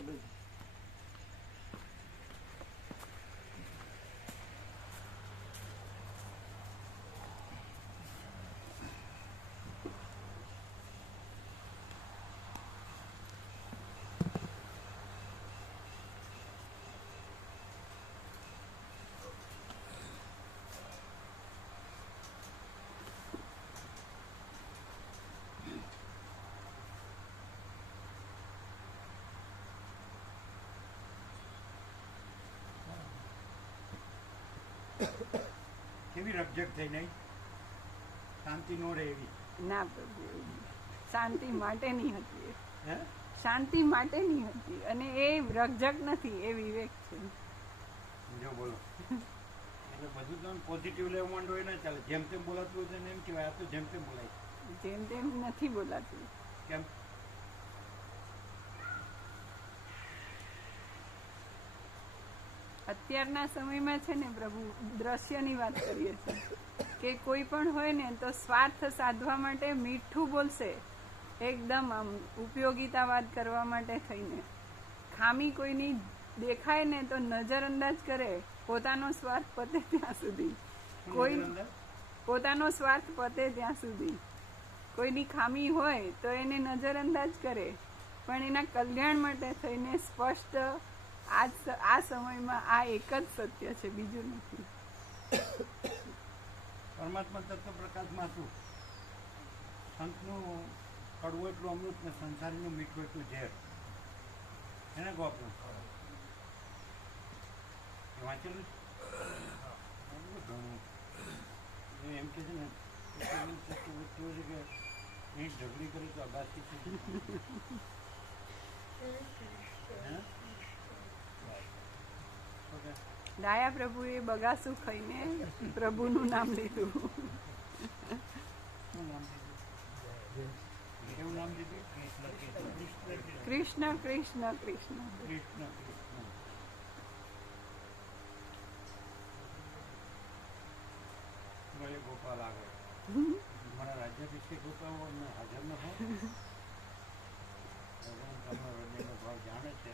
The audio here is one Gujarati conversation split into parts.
છે બધું. કેવી રકઝક થઈ નહીં, શાંતિ નો રહે એવી. ના પ્રભુ, શાંતિ માટેની હતી, હે શાંતિ માટેની હતી, અને એ રકઝક નથી, એ વિવેક છે. જો બોલો એટલે બધું તમે પોઝિટિવ લેવા માંડો એ ના ચાલે. જેમ તેમ બોલાતું હોય તો એમ કહેવાય આ તો જેમ તેમ બોલાય. જેમ તેમ નથી બોલાતું. કેમ? અત્યારના સમયમાં છે ને પ્રભુ, દ્રશ્યની વાત કરીએ છીએ કે કોઈ પણ હોય ને તો સ્વાર્થ સાધવા માટે મીઠું બોલશે, એકદમ આમ ઉપયોગિતા વાત કરવા માટે થઈને. ખામી કોઈની દેખાય ને તો નજરઅંદાજ કરે, પોતાનો સ્વાર્થ પતે ત્યાં સુધી. કોઈ પોતાનો સ્વાર્થ પતે ત્યાં સુધી કોઈની ખામી હોય તો એને નજરઅંદાજ કરે, પણ એના કલ્યાણ માટે થઈને સ્પષ્ટ આ સમયમાં આ એક જ સત્ય છે, બીજું નથી. પરમાત્મા તત્વ પ્રકાશમાં હતું. સંતનું કડવું એટલું અમૃત ને સંસારીનું મીઠું એટલું ઝેર. એને કહો આપણે વાંચેલું ઘણું એમ કે છે ને વૃત્તિઓ છે કે અહીં ઝઘડી કરી તો અગાસી છે. ડાયા પ્રભુએ બગાસું ખાઈને પ્રભુનું નામ લીધું. કેવું નામ દીધું? કૃષ્ણ કૃષ્ણ કૃષ્ણ. કૃષ્ણ. ગોપાલ આગળ મારા રાજ્યાભિષેક ગોપાલ હાજર ન હો. ભગવાન તમારો હૃદયનો ભાવ જાણે છે.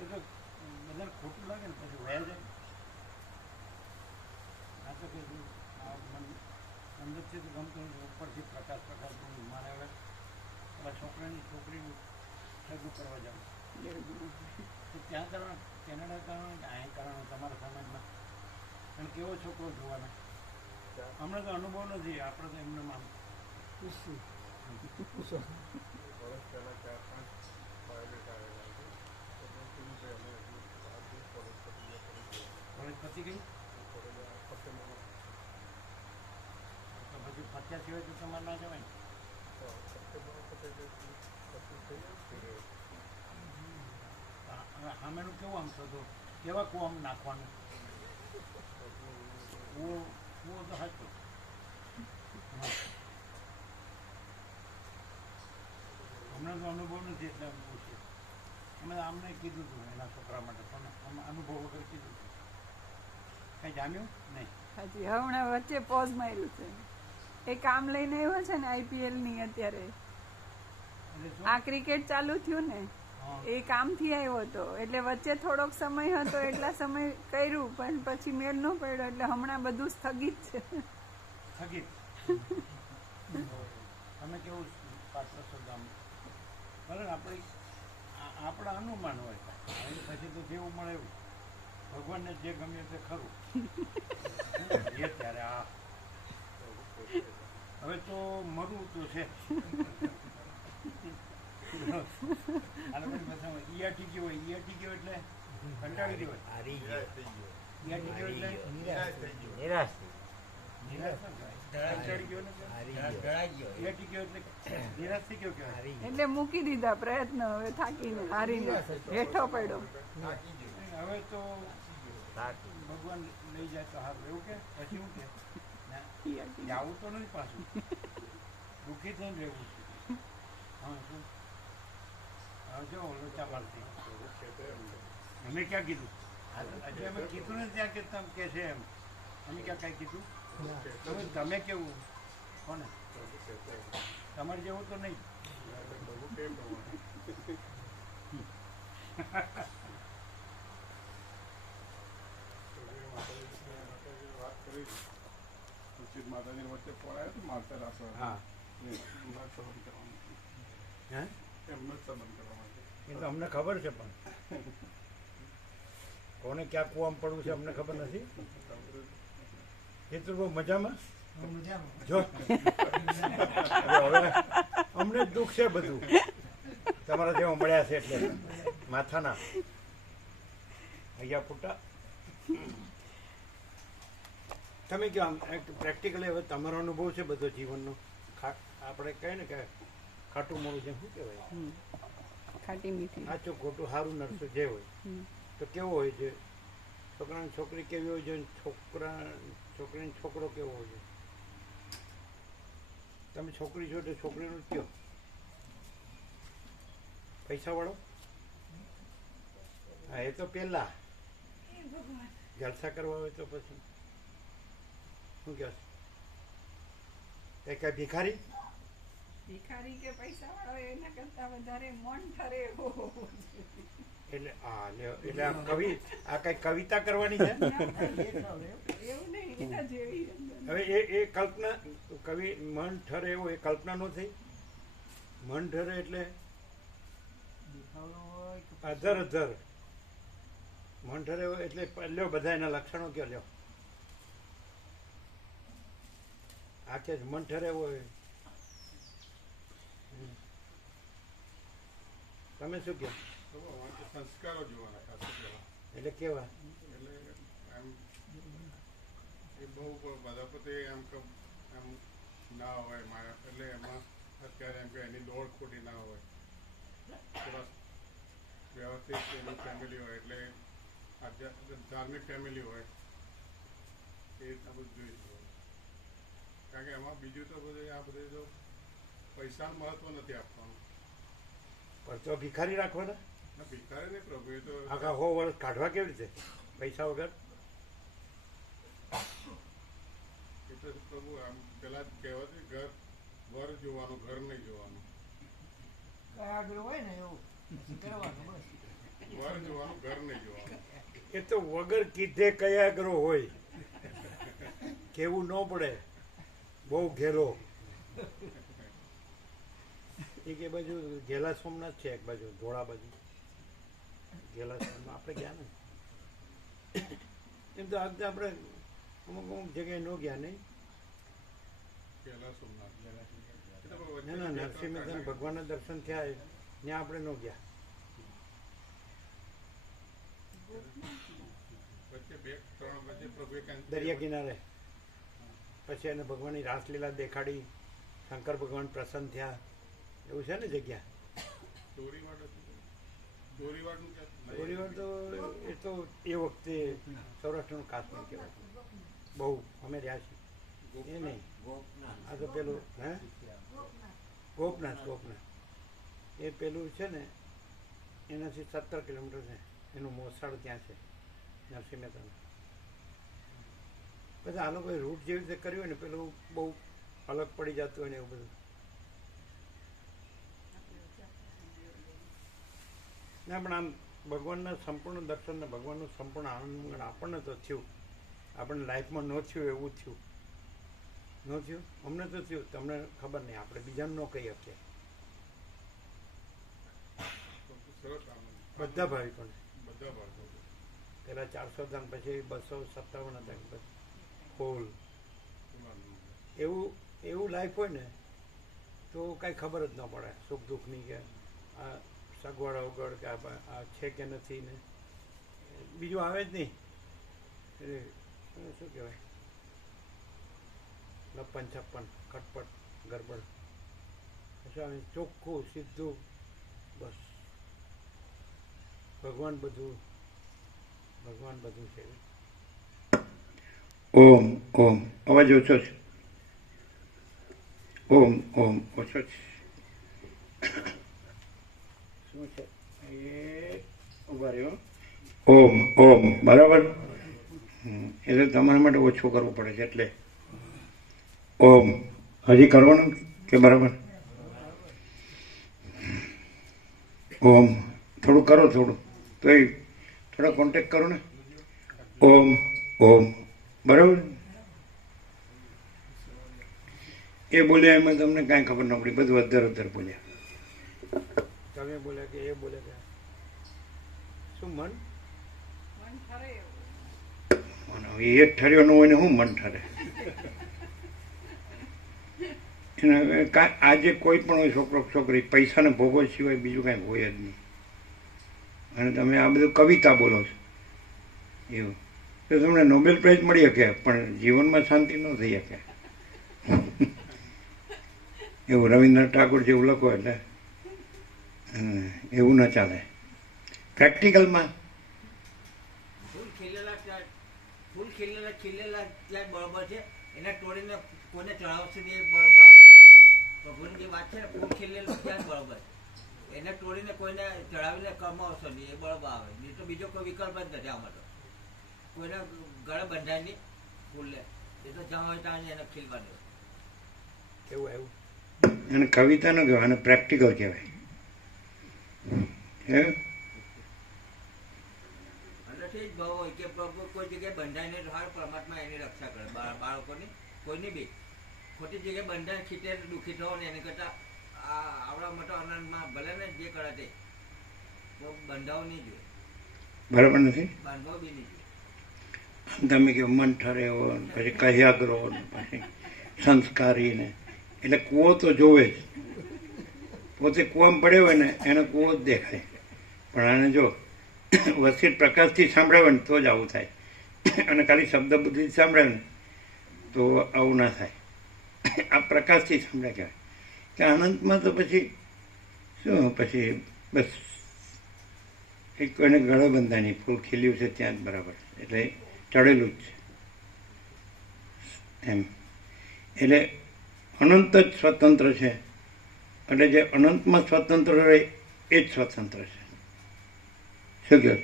એ તો બધાને ખોટું લાગે ને પછી વયા જાય. આ તો કે અંદરથી તો ગમતું ઉપરથી પ્રકાશ મારે હવે પેલા છોકરીનું સગું કરવા જાઉં તો ત્યાં કારણ કેનેડા કારણ અહીં કારણ તમારા સમાજમાં અને કેવો છોકરો જોવાનો હમણાં તો અનુભવ નથી. આપણે તો એમને આમ કોલેજ પતી ગઈ તો પછી 50 સિવાય તો તમારે ના જવાય. સામેનું કેવું આમ થતું, કેવા કું આમ નાખવાનું કુવો તો સાચો. હમણાં તો અનુભવ નથી એટલે એમ પૂછીએ. અમે આમને કીધું હતું એના છોકરા માટે, પણ અનુભવ વગર કીધું હતું. કંઈ જામ્યું નહીં હાજી. હમણાં વચ્ચે પોઝ માર્યું છે. એ કામ લઈને આવ્યો છે ને IPL ની અત્યારે. આ ક્રિકેટ ચાલુ થયું ને એ કામથી આવ્યો હતો, એટલે વચ્ચે થોડોક સમય હતો, એટલા સમય કર્યું, પણ પછી મેળ ન પડ્યો, એટલે હમણાં બધું સ્થગિત છે. સ્થગિત. તમે કેવું પાત્ર શબ્દ ભલે આપણા અનુમાન હોય પછી તો જેવું મળે એવું. ભગવાનને જે ગમ્યું તે ખરું. એ ત્યારે આ હવે તો મરવું તો છે. ઈયાટી ગયો હોય, ઈયાટી ગયો એટલે કંટાળી ગયો હોય. ઈયાટી ગયો એટલે નિરાશ થઈ ગયો કહેવાય. એટલે મૂકી દીધા પ્રયત્ન, હવે થાકીને હારીને હેઠો પડ્યો. હવે તો ભગવાન લઈ જાય તો સારું એવું કે પછી હું કે આવું તો નથી પાછું, દુઃખી થઈને રહેવું છે. હા શું જો લોચા પાડતી અમે ક્યાં કીધું? હજી અમે કીધું ને ત્યાં કે તમે કે છે એમ. અમે ક્યાં કાંઈ કીધું? તમે કેવું કોને તમારે જેવું તો નહીં. માતાજી વચ્ચે પડાય તો માતા રાસવા હા એમના સંબંધ કરવાનું હે એમનો જ સંબંધ કરવા માટે એ તો અમને ખબર છે પણ કોને ક્યાં કૂવામાં પડવું છે અમને ખબર નથી. એ તો બહુ મજામાં જો હવે અમને જ દુઃખ છે બધું તમારા જેવા મળ્યા છે એટલે માથાના અહીંયા ફૂટા. તમે કહો આમ પ્રેક્ટિકલી હવે તમારો અનુભવ છે બધો જીવનનો. આપણે કહે ને કે ખાટું મોડું જેમ શું કહેવાય ખાટી મીઠી સાચું ખોટું સારું નરસું જે હોય તો કેવો હોય છે છોકરાની છોકરી કેવી હોય છે છોકરીનો છોકરો કેવો હોય છે. તમે છોકરી છો તો છોકરીનું કયો પૈસાવાળો હા એ તો પહેલા જલસા કરવા હોય તો પછી શું કહે કઈ ભિખારી ભિખારી કે પૈસા વાળો એના કરતા વધારે મન ઠરે એવો એટલે હા એટલે આ કવિ આ કઈ કવિતા કરવાની છે એવું નહીં એના જેવી હવે એ કલ્પના કવિ મન ઠરે એવો એ કલ્પના ન થઈ. મન ઠરે એટલે અધર અધર મન ઠરે એવો એટલે લ્યો બધા એના લક્ષણો કયો લ્યો આ કે મન ઠરે એવો તમે શું કહો સંસ્કારો જોવાના ખાસ પહેલા એટલે કેવા એટલે એમ એ બહુ બધા પોતે એમ ના હોય મારા એટલે એમાં અત્યારે એમ કે એની દોડ ખોટી ના હોય થોડા વ્યવસ્થિત એની ફેમિલી હોય એટલે ધાર્મિક ફેમિલી હોય એ રીતના બધું જોઈશું. કારણ કે એમાં બીજું તો બધું આ બધું તો પૈસાનું મહત્વ નથી આપવાનું. પણ તો ભિખારી રાખવાના ભિખારી નહીં પ્રભુ એ તો આખા 100 વર્ષ કાઢવા કેવી રીતે પૈસા વગર એ તો પ્રભુ આમ પેલા કહેવાય ઘર ઘર જોવાનું ઘર નહીં જોવાનું ઘર જોવાનું ઘર નહીં જોવાનું. એ તો વગર કીધે કયા ગ્રહ હોય કેવું ન પડે બહુ ઘેલો. એક એ બાજુ ઘેલા સોમનાથ છે એક બાજુ ધોળા બાજુ ઘેલા સોમનાથ આપણે ગયા ને એમ તો આગળ આપણે અમુક જગ્યાએ ન ગયા નહીં. પહેલા સોમનાથ ના ના નરસિંહ મહેતા ભગવાનના દર્શન થયા ત્યાં આપણે ન ગયા. વચ્ચે 2-3 વચ્ચે પ્રભુ દરિયા કિનારે પછી એને ભગવાનની રાસલીલા દેખાડી શંકર ભગવાન પ્રસન્ન થયા એવું છે ને જગ્યા. દોરીવાડ તો એ તો એ વખતે સૌરાષ્ટ્રનું કાશ્મીર કહેવાય બહુ અમે રહ્યા છીએ એ નહીં આ તો પેલું હે ગોપનાથ એ પેલું છે ને એનાથી 17 કિલોમીટર છે એનું મોસાળ ત્યાં છે નરસિંહ મહેતાનું. પછી આ લોકોએ રૂટ જેવી રીતે કર્યું હોય ને પેલું બહુ અલગ પડી જતું હોય ને એવું બધું. ના પણ આમ ભગવાનના સંપૂર્ણ દર્શન ને ભગવાનનું સંપૂર્ણ આનંદ આપણને તો થયું આપણને લાઈફમાં ન થયું એવું થયું ન થયું અમને તો થયું તમને ખબર નહીં આપણે બીજાને ન કહી શકીએ બધા ભાવિકોને પેલા 400 ધામ પછી 257 હતા ફૂલ એવું લાઈફ હોય ને તો કાંઈ ખબર જ ન પડે સુખ દુઃખની કે આ સગવડ અવગડ કે આ છે કે નથી ને બીજું આવે જ નહીં એટલે શું કહેવાય 56 ખટપટ ગરબડ પછી આવે ચોખ્ખું સીધું બસ ભગવાન બધું છે. ઓમ ઓમ અવાજ ઓછો છે. ઓમ ઓછો છે. શું છે એ ઉભા રહ્યો. ઓમ બરાબર એટલે તમારા માટે ઓછું કરવું પડે છે એટલે ઓમ હજી કરવાનું કે બરાબર ઓમ થોડું કરો, થોડું તો એ થોડા કોન્ટેક્ટ કરો ને. ઓમ ઓમ બરાબર. એ બોલ્યા એમાં તમને કાંઈ ખબર ન પડી, બધું અધર બોલ્યા. તમે બોલ્યા કે એ બોલ્યા કે શું મન એ એક ઠર્યો ન હોય ને શું મન ઠરે? એના આજે કોઈ પણ હોય છોકરો છોકરી પૈસાને ભોગવ સિવાય બીજું કાંઈ હોય જ નહીં. અને તમે આ બધું કવિતા બોલો છો એવું તો તમને નોબેલ પ્રાઇઝ મળી શકે પણ જીવનમાં શાંતિ ન થઈ શકે. એવું રવિન્દ્રનાથ ટાગોર જેવું લખો એટલે એવું ન ચાલે. પ્રેક્ટિકલમાં ફૂલ ખીલેલા ત્યાં બરોબર છે, એને તોડીને કોને ચડાવશે એ બરોબર આવે. ભગવાન જે વાત છે ને ફૂલ ખીલેલું ત્યાં બરોબર, એને તોડીને કોઈને ચડાવીને કમાવશો નહીં એ બરોબર આવે. નહીં તો બીજો કોઈ વિકલ્પ જ નથી આમાં. તો કોઈને ગળે બંધાય નહીં ફૂલને, એ તો જ્યાં હોય ત્યાં એને ખીલવા દેવું. એવું એવું એને કવિતા ન કહેવાય, અને પ્રેક્ટિકલ કહેવાય. ભાવ હોય કે કોઈ જગ્યાએ બંધાઈને પરમાત્મા એની રક્ષા કરે બાળકોની, કોઈની બી ખોટી જગ્યાએ બંધાઈને ખીટે દુઃખી થવો ને એને કરતા આવડા મોટા આનંદમાં ભલે ને જે કરે તે બંધાવો નહીં જોઈએ. બરાબર નથી, બાંધવો બી નહીં જોઈએ. તમે કે મન ઠરે હો પછી કહ્યાગ્રો પછી સંસ્કારી ને એટલે કૂવો તો જોવે જ. પોતે કૂવામાં પડ્યો હોય ને એને કૂવો જ દેખાય. પણ આને જો વસીત પ્રકાશથી સાંભળાવે ને તો જ આવું થાય, અને ખાલી શબ્દ બુદ્ધિથી સાંભળાવે ને તો આવું ના થાય. આ પ્રકાશથી સાંભળ્યા કહેવાય કે અનંતમાં તો પછી શું, પછી બસ એક કોઈને ગળો બંધાય નહીં, ફૂલ ખીલ્યું છે ત્યાં જ બરાબર, એટલે ચડેલું જ છે એમ. એટલે અનંત જ સ્વતંત્ર છે, એટલે જે અનંતમાં સ્વતંત્ર રહે એ જ સ્વતંત્ર છે. શું કહો?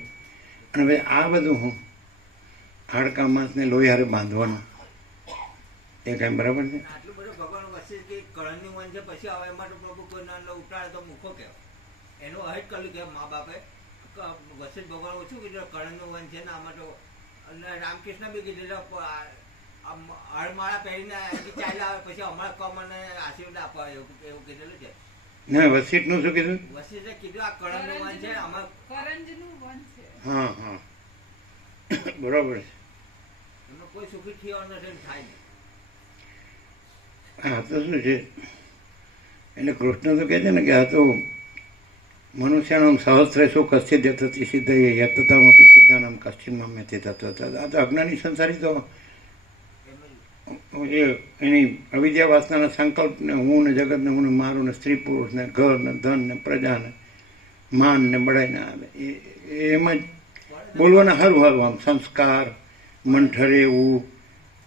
અને ભાઈ આ બધું હું હાડકા માંસને લોહી હારે બાંધવાનું એ કાંઈ બરાબર છે? આટલું બધું ભગવાન વચ્ચે કે કળણની વન છે, પછી હવે એમાં તો પ્રભુ કોઈ નાનો ઉતારે તો મૂકો કહેવાય. એનું અહેજ કર્યું કે મા બાપે વચ્ચે ભગવાન ઓછું કીધું કળણનું વન છે ને આમાં તો. અને રામકૃષ્ણ બી કીધું હળમાળા પહેરીને ચાલ્યા આવે પછી અમારા કમને આશીર્વાદ આપવા એવું કીધેલું છે. ના વસીટનું શું કીધું? વસીટે કીધું આ કળણનું વન છે, આમાં કરંજનું વન છે. હા હા બરાબર છે. એમાં કોઈ સુખી થયો નથી, થાય નહીં. હા તો શું છે, એટલે કૃષ્ણ તો કહે છે ને કે આ તો મનુષ્યનામ સહસ્રેશો કશ્ચિત યતતિ સિદ્ધ યતતામપી સિદ્ધાનામ કશ્ચિનમાં મેથી તત્વ. આ તો અજ્ઞાની સંસારી તો એ એની અવિદ્યા વાસનાના સંકલ્પને હું ને જગતને હું ને મારું ને સ્ત્રી પુરુષ ને ઘર ને ધન ને પ્રજા ને માન ને બળાઈને આવે એમાં જ બોલવાના સારું સારું આમ સંસ્કાર મંઠરે એવું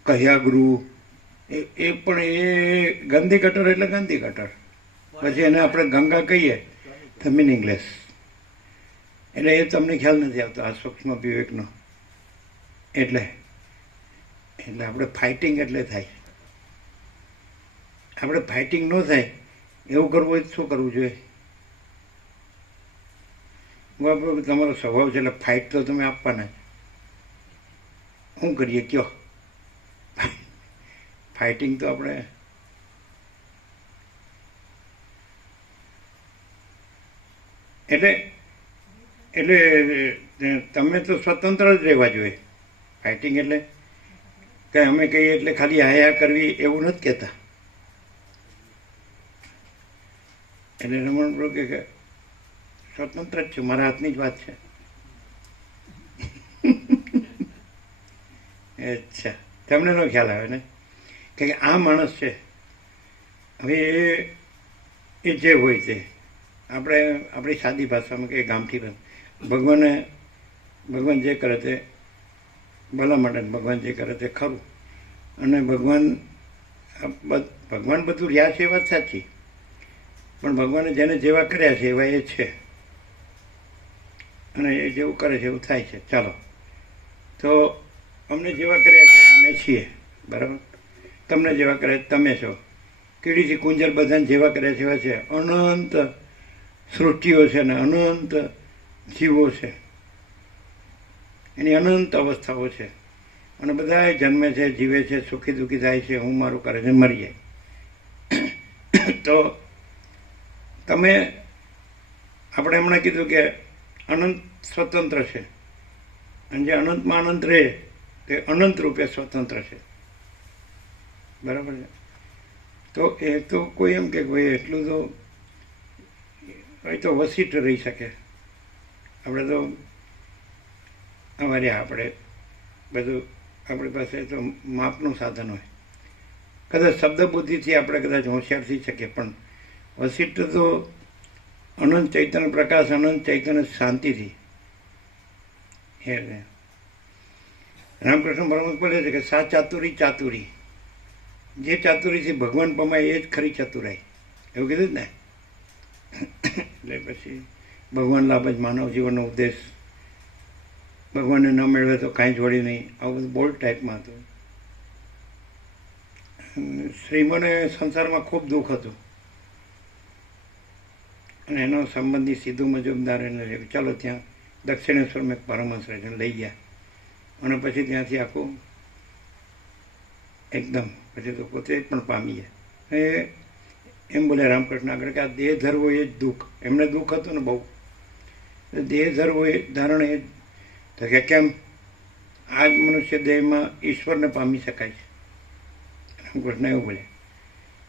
કહ્યાગૃહ એ પણ એ ગાંધી ગટર એટલે ગાંધી ગટર. પછી એને આપણે ગંગા કહીએ તો મિનિંગલેસ. એટલે એ તમને ખ્યાલ નથી આવતો આ સૂક્ષ્મ વિવેકનો. એટલે આપણે ફાઇટિંગ એટલે થાય. આપણે ફાઇટિંગ ન થાય એવું કરવું હોય તો શું કરવું જોઈએ? બરાબર, તમારો સ્વભાવ છે એટલે ફાઇટ તો તમે આપવાના. શું કરીએ કયો? ફાઇટિંગ તો આપણે એટલે તમે તો સ્વતંત્ર જ રહેવા જોઈએ. ફાઇટિંગ એટલે કે અમે કહીએ એટલે ખાલી હાયા કરવી એવું નથી કહેતા. એટલે રમણ પ્રભુ કે સ્વતંત્ર જ છું, મારા હાથની જ વાત છે. અચ્છા, તમને નો ખ્યાલ આવે ને કે આ માણસ છે. હવે એ જે હોય તે આપણે આપણી સાદી ભાષામાં કે ગામઠી ભગવાન જે કરે તે ભલા માટે, ભગવાન જે કરે તે ખરું. અને ભગવાન બધું રહ્યા છે એ વાત સાચી, પણ ભગવાને જેને જેવા કર્યા છે એવા એ છે, અને એ જેવું કરે છે એવું થાય છે. ચાલો, તો અમને જેવા કર્યા છે અમે છીએ, બરાબર. તમને જેવા કર્યા તમે છો. કીડીથી કુંજર બધાને જેવા કર્યા છે એવા છે. અનંત સૃષ્ટિઓ છે ને અનંત જીવો છે, એની અનંત અવસ્થાઓ છે, અને બધા જન્મે છે, જીવે છે, સુખી દુઃખી થાય છે, હું મારું કરે છે, મરી જાય. તો તમે આપણે હમણાં કીધું કે અનંત સ્વતંત્ર છે, અને જે અનંતમાં અનંત રહે તે અનંત રૂપે સ્વતંત્ર છે. બરાબર છે? તો એ તો કોઈ એમ કે ભાઈ એટલું તો એ તો વસીટ રહી શકે. આપણે તો અમારે આપણે બધું આપણી પાસે તો માપનું સાધન હોય. કદાચ શબ્દ બુદ્ધિથી આપણે કદાચ હોશિયાર થઈ શકીએ, પણ વસીટ તો અનંત ચૈતન્ય પ્રકાશ, અનંત ચૈતન્ય શાંતિથી. રામકૃષ્ણ પરમહંસ બોલે છે કે સા ચાતુરી ચાતુરી, જે ચાતુરીથી ભગવાન પમાય એ જ ખરી ચતુરાઈ. એવું કીધું જ ને. એટલે પછી ભગવાન લાભ જ માનવ જીવનનો ઉદ્દેશ, ભગવાનને ન મેળવે તો કાંઈ જ વળી નહીં, આવું બધું બોલ્ડ ટાઈપમાં હતું. શ્રીમોને સંસારમાં ખૂબ દુઃખ હતું, અને એનો સંબંધી સીધું મજુમદાર એને ચાલો ત્યાં દક્ષિણેશ્વર મેં પરમહંસ રહે છે લઈ ગયા, અને પછી ત્યાંથી આખું એકદમ પછી તો પોતે પણ પામી જાય. એ એમ બોલે રામકૃષ્ણ આગળ કે આ દેહ ધરવો એ જ દુઃખ. એમને દુઃખ હતું ને બહુ, દેહ ધરવો એ ધારણ એ તો કે કેમ આ જ મનુષ્ય દેહમાં ઈશ્વરને પામી શકાય છે. રામકૃષ્ણ એવું બોલે.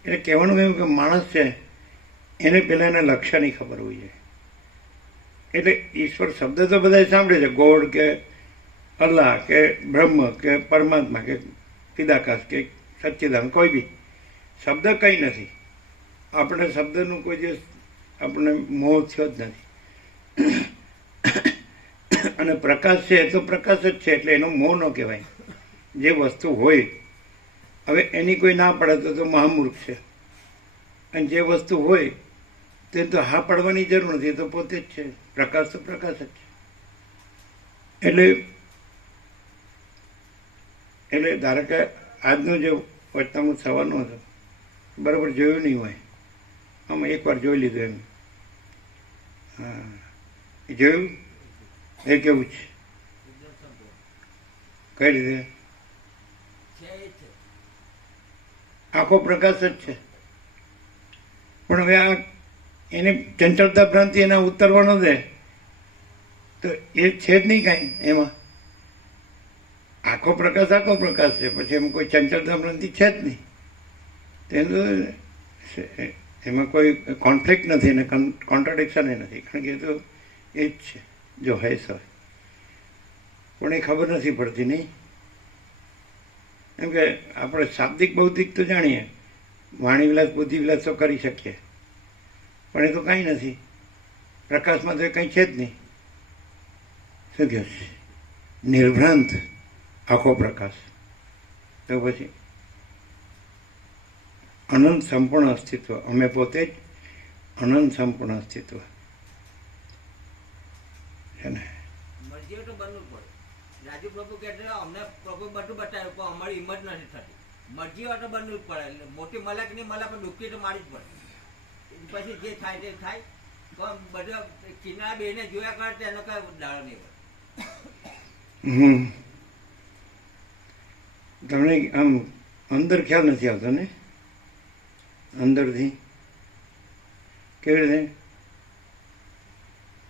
એટલે કહેવાનું એવું કે માણસ છે એને પહેલાં એના લક્ષ્યની ખબર હોવી જોઈએ. એટલે ઈશ્વર શબ્દ તો બધા સાંભળે છે, ગોડ કે અલ્લાહ કે બ્રહ્મ કે પરમાત્મા કે ચિદાકાશ કે સચ્ચિદાન, કોઈ બી શબ્દ કંઈ નથી. આપણે શબ્દનું કોઈ દિવસ આપણને મોહ થયો જ નથી. અને પ્રકાશ છે એ તો પ્રકાશ જ છે, એટલે એનો મોહ ન કહેવાય. જે વસ્તુ હોય, હવે એની કોઈ ના પડે તો મહામૂર્ખ છે, અને જે વસ્તુ હોય તે તો હા પડવાની જરૂર નથી, એ તો પોતે જ છે. પ્રકાશ તો પ્રકાશ જ છે. એટલે ધારો કે આજનું જે વચનામૃત સવારનું હતું, બરાબર જોયું નહીં હોય, આમાં એકવાર જોઈ લીધું એમ. હા, જોયું એ કેવું છે? કઈ રીતે? આખો પ્રકાશ જ છે. પણ હવે આ એને ચંચળતા ભ્રાંતિ એના ઉતરવાનો દે તો એ છે જ નહીં કાંઈ એમાં. આખો પ્રકાશ છે, પછી એમાં કોઈ ચંચળતા ભ્રાંતિ છે જ નહીં. તેનું એમાં કોઈ કોન્ફ્લિક્ટ નથી ને કોન્ટ્રાડિક્શન એ નથી, કારણ કે એ તો એ જ છે જો હે સો. પણ એ ખબર નથી પડતી નહીં. કેમ કે આપણે શાબ્દિક બૌદ્ધિક તો જાણીએ, વાણી વિલાસ બુદ્ધિ વિલાસ તો કરી શકીએ, પણ એ તો કાંઈ નથી. પ્રકાશમાં તો એ કંઈ છે જ નહીં. શું કહે છે? નિર્ભ્રાંત આખો પ્રકાશ. તો પછી અનંત સંપૂર્ણ અસ્તિત્વ, અમે પોતે જ અનંત સંપૂર્ણ અસ્તિત્વ છે ને. મરજી તો બનવું પડે. રાજુ પ્રભુ કહે છે અમને પ્રભુ બધું બતાવ્યું પણ અમારી હિંમત નથી થતી. મરજી તો બનવું જ પડે. મોટી મલક ની મલક ડૂબકી તો મારી જ પડે. પછી જે થાય તે થાય, પણ બધા કિનારા બેને જોયા કરે તેનો કઈ દાડો નહીં પડે. તમને આમ અંદર ખ્યાલ નથી આવતો ને? અંદરથી કેવી રીતે,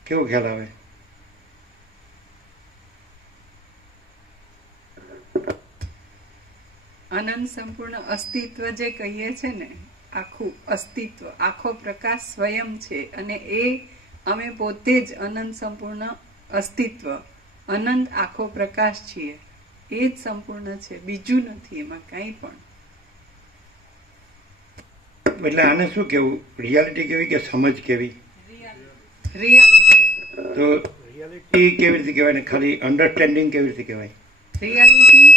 કેવો ખ્યાલ આવે? અનંત સંપૂર્ણ અસ્તિત્વ જે કહીએ છે ને, આખું અસ્તિત્વ, આખો પ્રકાશ સ્વયં છે, અને એ અમે પોતે જ અનંત સંપૂર્ણ અસ્તિત્વ, અનંત આખો પ્રકાશ છીએ. એ જ સંપૂર્ણ છે, બીજું નથી એમાં કંઈ પણ. એટલે આને શું કેવું? રિયાલિટી કેવી કે સમજ કેવી? રિયાલિટી. તો રિયાલિટી કેવી રીતે કહેવાય ને ખાલી અન્ડરસ્ટેન્ડિંગ કેવી રીતે કહેવાય? રિયાલિટી,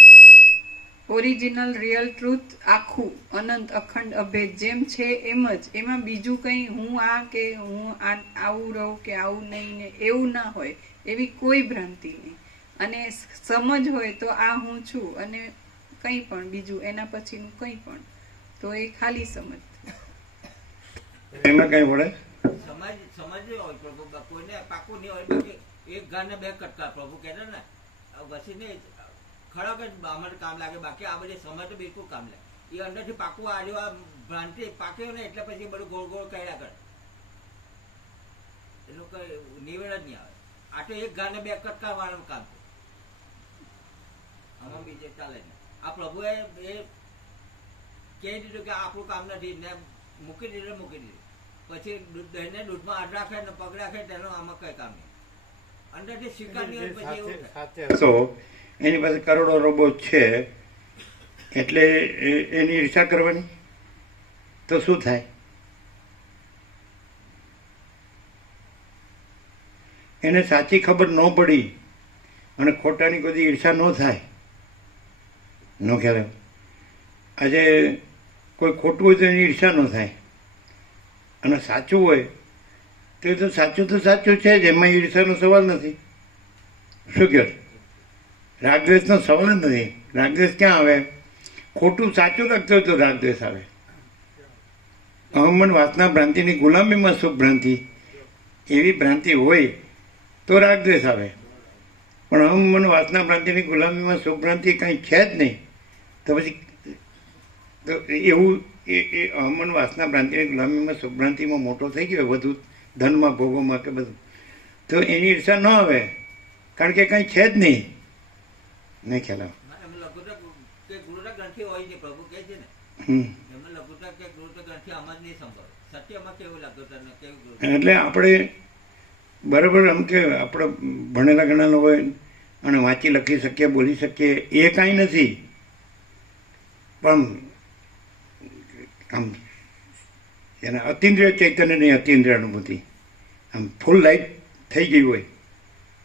ઓરિજિનલ રિયલ ટ્રુથ, આખું અનંત અખંડ અભેદ જેમ છે એમ જ. એમાં બીજું કંઈ હું આ કે હું આવું રહું કે આવું નહીં ને એવું ના હોય, એવી કોઈ ભ્રાંતિ નહીં. અને સમજ હોય તો આ હું છું, અને કંઈ પણ બીજું એના પછીનું કંઈ પણ, તો એ ખાલી સમજ. એમાં કઈ વળે? સમજ સમજ હોય પ્રભુ, કોઈને પાકું નહીં હોય. બાકી એક ઘાને બે કટકા પ્રભુ કહે ને, પછી નહીં ખરેખર અમારે કામ લાગે. બાકી આ બધી સમજ તો બિલકુલ કામ લાગે. એ અંદરથી પાકું આવ્યો, આ ભ્રાંતિ પાક્યો ને એટલે પછી બધું ગોળ ગોળ કર્યા કરે, એનું કઈ નિવેડ જ નહીં આવે. આ તો એક ઘાને બે કટકા વાળાનું કામ છે, આમાં બીજે ચાલે ને. આ પ્રભુએ એ કહી દીધું કે આપણું કામ નથી ને મૂકી દીધું. પછી દહીંને દૂધમાં હાથ રાખે ને પગ રાખે તેનું આમાં કઈ કામ નહીં. અંદરથી સ્વીકાર નહીં હોય પછી એવું થાય. તો એની પાસે કરોડો રોબો છે એટલે એની ઈર્ષા કરવાની તો શું થાય? એને સાચી ખબર ન પડી અને ખોટાની કોઈ ઈર્ષા ન થાય, ન ખ્યાલ આવે. આજે કોઈ ખોટું હોય તો એની ઈર્ષા ન થાય, અને સાચું હોય તો સાચું છે જ, એમાં ઈર્ષાનો સવાલ નથી. શું કહો? રાગદ્વેષનો સવાલ જ નથી. રાગદ્વેષ ક્યાં આવે? ખોટું સાચું લાગતું હોય તો રાગદ્વેષ આવે. અહમન વાસના ભ્રાંતિની ગુલામીમાં સુખ ભ્રાંતિ, એવી ભ્રાંતિ હોય તો રાગદ્વેષ આવે. પણ અહમન વાસના ભ્રાંતિની ગુલામીમાં સુખ ભ્રાંતિ કંઈ છે જ નહીં, તો પછી તો એવું એ અહમન વાસના ભ્રાંતિની ગુલામીમાં સુખ ભ્રાંતિમાં મોટો થઈ ગયો વધુ ધનમાં ભોગોમાં કે બધું, તો એની ઈર્ષા ન આવે, કારણ કે કંઈ છે જ નહીં. નહીં ખ્યાલ આવે. ગ્રંથિ હોય છે પ્રભુ કહે છે ને, એમાં લઘુતા કે ગુરુતા ગ્રંથિ આમાં જ નહીં સંભળ. સત્યમાં કેવું લઘુતા ને કેવું. એટલે આપણે બરાબર એમ કે આપણે ભણેલા ગણેલા હોય અને વાંચી લખી શકીએ, બોલી શકીએ, એ કાંઈ નથી. પણ આમ એને અતિન્દ્રિય ચૈતન્ય નહીં, અતિન્દ્રિય અનુભૂતિ આમ ફૂલ લાઈટ થઈ ગઈ હોય,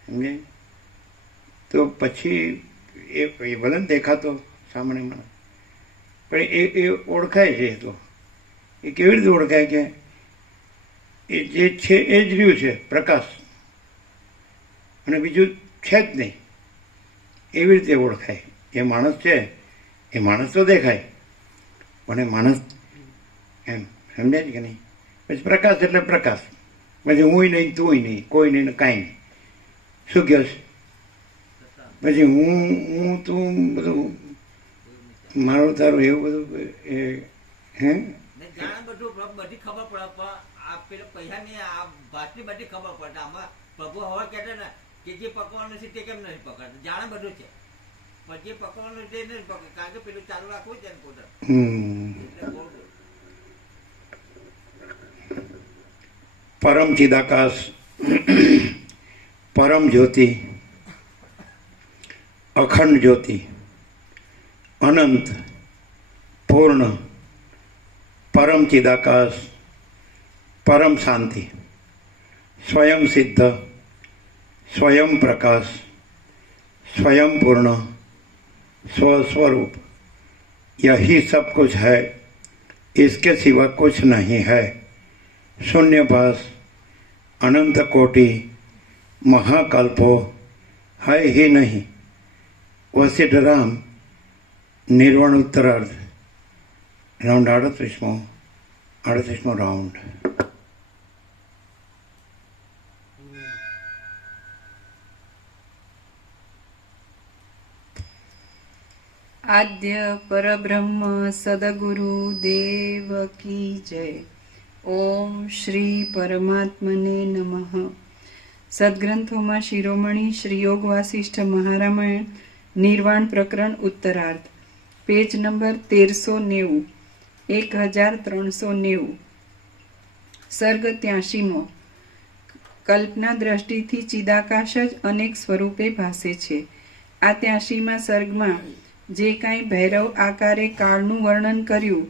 સમજે, તો પછી એ ભલે દેખાતો સામાન્ય માણસ, પણ એ ઓળખાય છે. તો એ કેવી રીતે ઓળખાય કે એ જે છે એ જ રહ્યું છે પ્રકાશ, અને બીજું છે જ નહીં, એવી રીતે ઓળખાય. એ માણસ છે, એ માણસ તો દેખાય, પણ એ માણસ એમ સમજાય છે કે નહીં? પછી પ્રકાશ એટલે પ્રકાશ, પછી હુંય નહીં, તુંય નહીં, કોઈ નહીં ને કાંઈ નહીં. શું કહે છે? પછી હું તું બધું મારું તારું એવું બધું એ હે જાણે બધું બધી ખબર પડે, પણ આ પેલો પૈસા ની આ ભાષની બધી ખબર પડે. આમાં પ્રભુ હવે કહેતા ને કે જે પકવાનું છે તે કેમ નથી પકડતા? જાણે બધું છે, પણ જે પકવાનું તે નથી પકડ, કારણ કે પેલું ચાલુ રાખવું છે ને પોતાનું. પરમ ચિદાકાશ, પરમ જ્યોતિ, અખંડ જ્યોતિ, અનંત, પૂર્ણ, પરમ ચિદાકાશ, પરમ શાંતિ, स्वयं सिद्ध, स्वयं प्रकाश, स्वयं पूर्ण, स्वस्वरूप, यही सब कुछ है, इसके सिवा कुछ नहीं है. शून्यभास, अनंत कोटि, महाकल्पो है ही नहीं. वशिष्ठ राम, निर्वाण उत्तरार्ध, राउंड 38मो राउंड. આદ્ય પરબ્રહ્મ સદગુરુ દેવ કી જય. ઓમ શ્રી પરમાત્મને નમઃ. સદગ્રંથોમાં શિરોમણી શ્રી યોગ વાસિષ્ઠ મહારામાયણ નિર્વાણ પ્રકરણ ઉત્તરાર્ધ, પેજ નંબર 1390, 1390. સર્ગ 83મો. કલ્પના દ્રષ્ટિથી ચિદાકાશ જ અનેક સ્વરૂપે ભાસે છે. આ 83મા સર્ગમાં જે કાંઈ ભૈરવ આકારે કાળનું વર્ણન કર્યું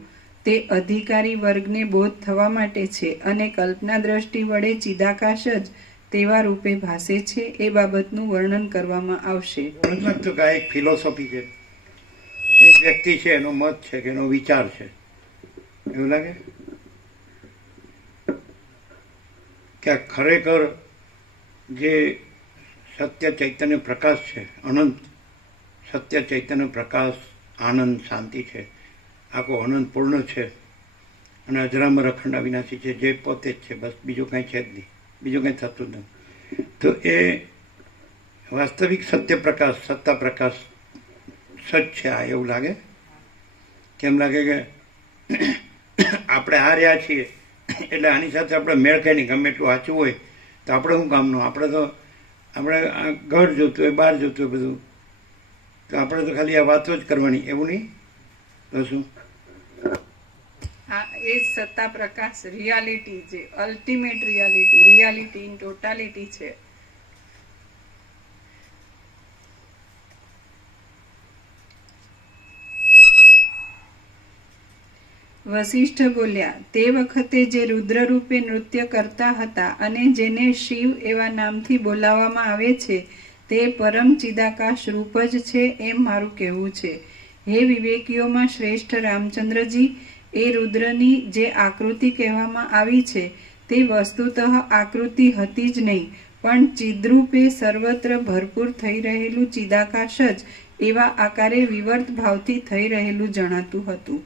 તે અધિકારી વર્ગને બોધ થવા માટે છે, અને કલ્પના દ્રષ્ટિ વડે ચિદાકાશ જ તેવા રૂપે ભાસે છે એ બાબતનું વર્ણન કરવામાં આવશે. તો આ એક ફિલોસોફી છે, એક વ્યક્તિ છે, એનો મત છે કે એનો વિચાર છે, એવું લાગે કે ખરેખર જે સત્ય ચૈતન્ય પ્રકાશ છે, અનંત સત્ય ચૈતન્ય પ્રકાશ, આનંદ, શાંતિ છે, આખો અનંત પૂર્ણ છે, અને અજરામર અખંડ અવિનાશી છે, જે પોતે જ છે, બસ બીજું કંઈ છે જ નહીં, બીજું કંઈ થતું જ નથી. તો એ વાસ્તવિક સત્ય પ્રકાશ, સત્તા પ્રકાશ સચ છે આ, એવું લાગે. કેમ લાગે કે આપણે આ રહ્યા છીએ એટલે આની સાથે આપણે મેળ ખાય નહીં, ગમે એટલું સાચું હોય તો આપણે શું કામનું? આપણે ઘર જોતું હોય, બહાર જોતું હોય બધું, તો આપણે તો ખાલી આ વાતો જ કરવાની, એવું નહીં તો શું? હા, એ સત્તા પ્રકાશ રિયાલિટી, જે અલ્ટિમેટ રિયાલિટી ઇન ટોટાલિટી છે. વશિષ્ઠ બોલ્યા, તે વખતે જે રુદ્ર રૂપે નૃત્ય કરતા હતા અને જેને શિવ એવા નામથી બોલાવવામાં આવે છે તે પરમ ચિદાકાશ રૂપ જ છે એમ મારું કહેવું છે. હે વિવેકીઓમાં શ્રેષ્ઠ રામચંદ્રજી, એ રુદ્રની જે આકૃતિ કહેવામાં આવી છે તે વસ્તુતઃ આકૃતિ હતી જ નહીં, પણ ચિદ્રૂપે સર્વત્ર ભરપૂર થઈ રહેલું ચિદાકાશ જ એવા આકારે વિવર્ત ભાવથી થઈ રહેલું જણાતું હતું.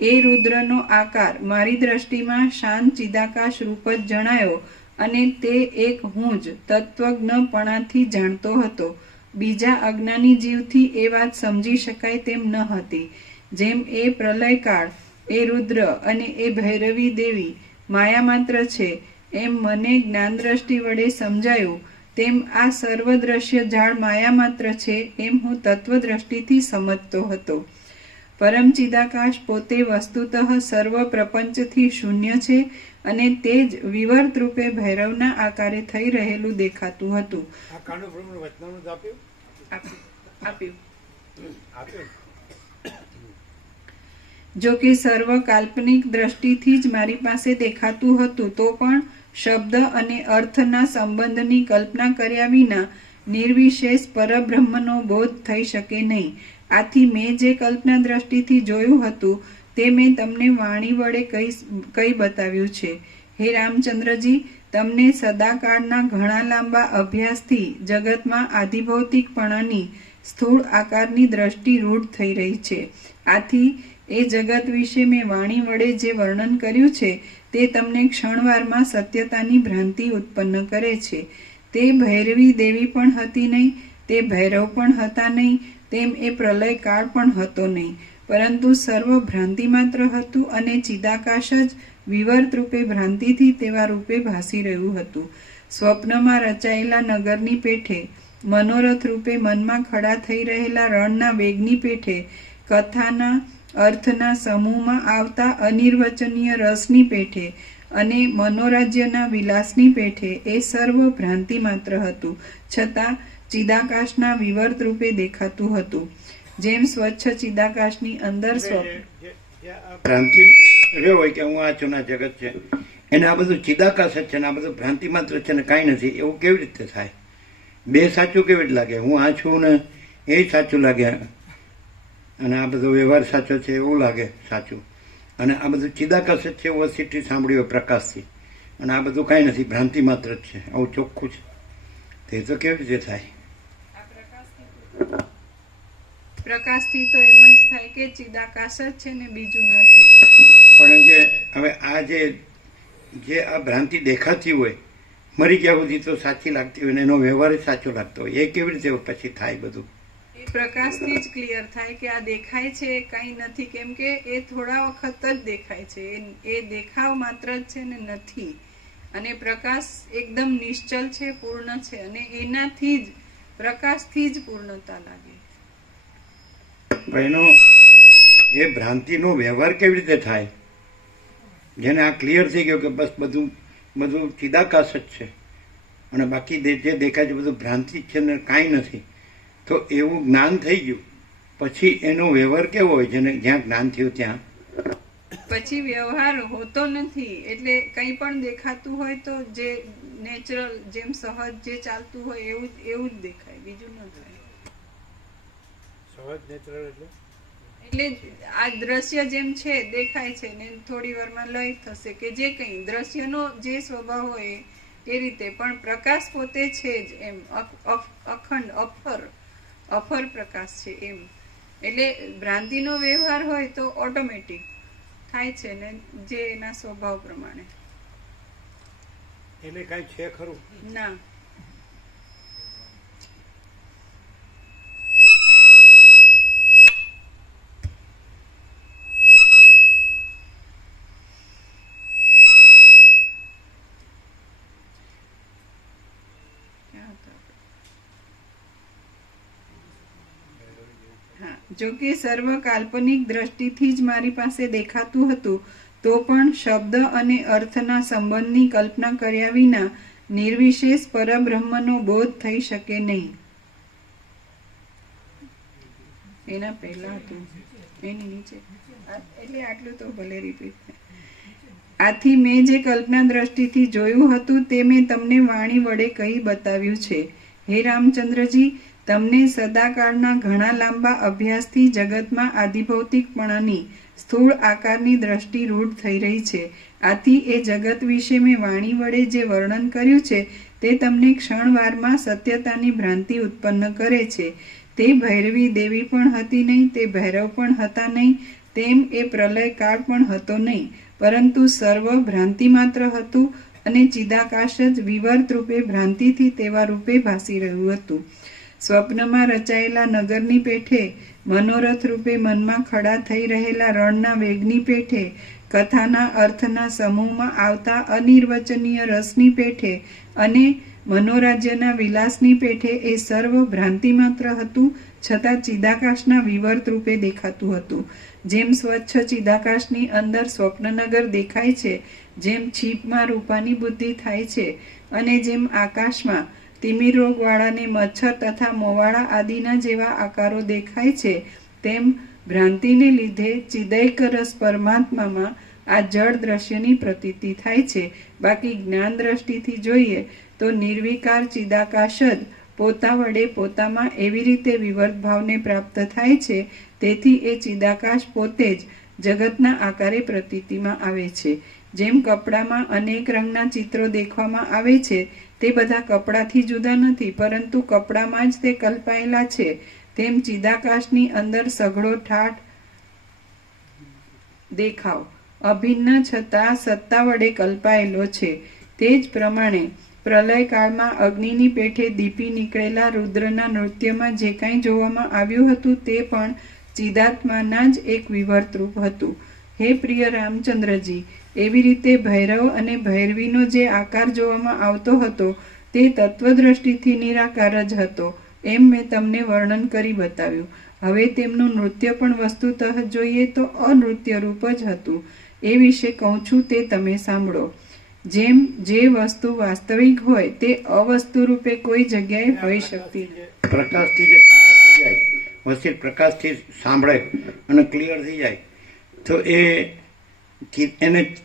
એ રુદ્રનો આકાર મારી દ્રષ્ટિમાં શાંત ચિદાકાશ રૂપ જ જણાયો અને તે એક હું જ તત્વજ્ઞપણાથી જાણતો હતો. બીજા અજ્ઞાની જીવથી એ વાત સમજી શકાય તેમ ન હતી. જેમ એ પ્રલયકાળ, એ રુદ્ર અને એ ભૈરવી દેવી માયા માત્ર છે એમ મને જ્ઞાન દ્રષ્ટિ વડે સમજાયું, તેમ આ સર્વ દ્રશ્ય ઝાડ માયા માત્ર છે એમ હું તત્વદ્રષ્ટિથી સમજતો હતો. પરમ ચિદાકાશ પોતે વસ્તુતઃ સર્વ પ્રપંચથી શૂન્ય છે અને તે જ વિવર્ત રૂપે ભૈરવના આકારે થઈ રહેલું દેખાતું હતું. જો કે સર્વ કાલ્પનિક દ્રષ્ટિથી જ મારી પાસે દેખાતું હતું તો પણ શબ્દ અને અર્થના સંબંધની કલ્પના કર્યા વિના નિર્વિશેષ પરબ્રહ્મનો બોધ થઈ શકે નહીં. આથી મેં જે કલ્પના દ્રષ્ટિથી જોયું હતું તે મેં તમને વાણી વડે કઈ બતાવ્યું છે. હે રામચંદ્રજી, તમને સદાકાળના ઘણા લાંબા અભ્યાસથી જગતમાં આધિભૌતિકપણાની સ્થૂળ આકારની દ્રષ્ટિ રૂઢ થઈ રહી છે. આથી એ જગત વિશે મેં વાણી વડે જે વર્ણન કર્યું છે તે તમને ક્ષણવારમાં સત્યતાની ભ્રાંતિ ઉત્પન્ન કરે છે. તે ભૈરવી દેવી પણ હતી નહીં, તે ભૈરવ પણ હતા નહીં, તેમ એ પ્રલય કાળ પણ હતો નહીં, પરંતુ સર્વ ભ્રાંતિ માત્ર હતું અને ચિદાકાશ જ વિવર્ત રૂપે ભ્રાંતિથી તેવા રૂપે ભાસી રહ્યું હતું. સ્વપ્નમાં રચાયેલા નગરની પેઠે, મનોરથ રૂપે મનમાં ખડા થઈ રહેલા રણના વેગની પેઠે, કથાના અર્થના સમૂહમાં આવતા અનિર્વચનીય રસની પેઠે અને મનોરાજ્યના વિલાસની પેઠે એ સર્વ ભ્રાંતિ માત્ર હતું, છતાં ચિદાકાશના વિવર્ત રૂપે દેખાતું હતું. જેમ સ્વચ્છ ચિદાકાશની અંદર ભ્રાંતિ રહ્યો હોય કે હું આ છું, જગત છે, એને આ બધું ચિદાકાશ જ છે ને આ બધું ભ્રાંતિ માત્ર છે ને કાંઈ નથી, એવું કેવી રીતે થાય? બે સાચું કેવી રીતે લાગે? હું આ છું ને એ સાચું લાગે અને આ બધો વ્યવહાર સાચો છે એવું લાગે સાચું, અને આ બધું ચિદાકાશ જ છે એવું વસીથી સાંભળ્યું હોય પ્રકાશથી, અને આ બધું કાંઈ નથી, ભ્રાંતિ માત્ર જ છે, આવું ચોખ્ખું છે. તે તો કેવી રીતે થાય? પ્રકાશથી તો એમ જ થાય કે ચિદાકાશ જ છે ને બીજું નથી. પણ કે હવે આ જે આ ભ્રાંતિ દેખાતી હોય મરી ગયા સુધી તો સાચી લાગતી હોય ને એનો વ્યવહાર સાચો લાગતો હોય, એ કેવી રીતે પછી થાય બધું? એ પ્રકાશથી જ ક્લિયર થાય કે આ દેખાય છે કંઈ નથી, કેમ કે એ થોડા વખત જ દેખાય છે, એ દેખાવ માત્ર જ છે ને નથી. અને પ્રકાશ એકદમ નિશ્ચલ છે, પૂર્ણ છે, અને એનાથી જ પ્રકાશથી જ પૂર્ણતા લાગે. એનો એ ભ્રાંતિનો વ્યવહાર કેવી રીતે થાય? જેને આ ક્લિયર થઈ ગયો કે બસ બધું ચિદાકાશ જ છે અને બાકી જે દેખાય છે બધું ભ્રાંતિ જ છે ને કાંઈ નથી, તો એવું જ્ઞાન થઈ ગયું પછી એનો વ્યવહાર કેવો હોય? જેને જ્યાં જ્ઞાન થયું ત્યાં પછી વ્યવહાર હોતો નથી. એટલે કંઈ પણ દેખાતું હોય તો જે નેચરલ, જેમ સહજ જે ચાલતું હોય એવું જ દેખાય, બીજું ન થાય. સહજ નેચરલ એટલે આ દ્રશ્ય જેમ છે દેખાય છે ને થોડી વારમાં લય થશે કે જે કંઈ દ્રશ્યનો જે સ્વભાવ હોય એ રીતે, પણ પ્રકાશ પોતે છે જ એમ અખંડ અફર પ્રકાશ છે એમ. એટલે ભ્રાંતિનો વ્યવહાર હોય તો ઓટોમેટિક થાય છે ને જે એના સ્વભાવ પ્રમાણે. એટલે કાંઈ છે ખરું? ના. જો કે સર્વ કાલ્પનિક દ્રષ્ટિથી જ મારી પાસે દેખાતું હતું તો પણ શબ્દ અને અર્થના સંબંધની કલ્પના કર્યા વિના નિર્વિશેષ પરબ્રહ્મનો બોધ થઈ શકે નહીં. એના પહેલા હતું એની નીચે એટલે આટલું તો ભલે રિપીટ થાય. આથી મેં જે કલ્પના દ્રષ્ટિથી જોયું હતું તે મેં તમને વાણી વડે કહી બતાવ્યું છે. હે રામચંદ્રજી, તમને સદાકાળના ઘણા લાંબા અભ્યાસથી જગતમાં આધિભૌતિકપણાની સ્થૂળ આકારની દ્રષ્ટિ રૂઢ થઈ રહી છે. આથી એ જગત વિશે મેં વાણી વડે જે વર્ણન કર્યું છે તે તમને ક્ષણવારમાં સત્યતાની ભ્રાંતિ ઉત્પન્ન કરે છે. તે ભૈરવી દેવી પણ હતી નહીં, તે ભૈરવ પણ હતા નહીં, તેમ એ પ્રલય કાળ પણ હતો નહીં, પરંતુ સર્વ ભ્રાંતિ માત્ર હતું અને ચિદાકાશ જ વિવર્ત રૂપે ભ્રાંતિથી તેવા રૂપે ભાસી રહ્યું હતું. સ્વપ્નમાં રચાયેલા નગરની પેઠે, મનોરથ રૂપે મનમાં ખડા થઈ રહેલા રણના વેગની પેઠે, કથાના અર્થના સમૂહમાં આવતા અનિર્વચનીય રસની પેઠે અને મનોરાજ્યના વિલાસની પેઠે એ સર્વ ભ્રાંતિ માત્ર હતું, છતાં ચિદાકાશના વિવર્ત રૂપે દેખાતું હતું. જેમ સ્વચ્છ ચિદાકાશની અંદર સ્વપ્નનગર દેખાય છે, જેમ છીપમાં રૂપાની બુદ્ધિ થાય છે, અને જેમ આકાશમાં તિમિર રોગવાળાને મચ્છર તથા મોવાળા આદિના જેવા આકારો દેખાય છે, તેમ ભ્રાંતિને લીધે ચિદૈક રસ પરમાત્મામાં આ જળ દ્રશ્યની પ્રતીતિ થાય છે. બાકી જ્ઞાન દ્રષ્ટિથી જોઈએ તો નિર્વિકાર ચિદાકાશ જ પોતા વડે પોતામાં એવી રીતે વિવર્ત ભાવને પ્રાપ્ત થાય છે, તેથી એ ચિદાકાશ પોતે જ જગતના આકારે પ્રતીતિમાં આવે છે. જેમ કપડામાં અનેક રંગના ચિત્રો દેખવામાં આવે છે, તે બધા કપડાથી જુદા નથી, પરંતુ કપડામાં જ તે કલ્પાયેલા છે, તેમ ચિદાકાશની અંદર સઘળો ઠાઠ દેખાવ અભિન્ન છતાં સત્તા વડે કલ્પાયેલો છે. તે જ પ્રમાણે પ્રલય કાળમાં અગ્નિની પેઠે દીપી નીકળેલા રુદ્રના નૃત્યમાં જે કાંઈ જોવામાં આવ્યું હતું તે પણ ચિદાત્માના જ એક વિવર્ત રૂપ હતું. હે પ્રિય રામચંદ્રજી, એવી રીતે ભૈરવ અને ભૈરવીનો જે આકાર જોવામાં આવતો હતો તે તત્વદ્રષ્ટિથી નિરાકાર જ હતો, એમ મેં તમને વર્ણન કરી બતાવ્યું. હવે તેમનું નૃત્ય પણ વસ્તુતઃ જોઈએ તો અનૃત્ય રૂપ જ હતું. એ વિશે કહું છું તે તમે સાંભળો. જેમ જે વસ્તુ વાસ્તવિક હોય તે અવસ્તુ રૂપે કોઈ જગ્યાએ હોઈ શકતી પ્રકાશથી જે ક્લિયર થઈ જાય, વસ્તુ પ્રકાશથી સાંભળે અને ક્લિયર થઈ જાય તો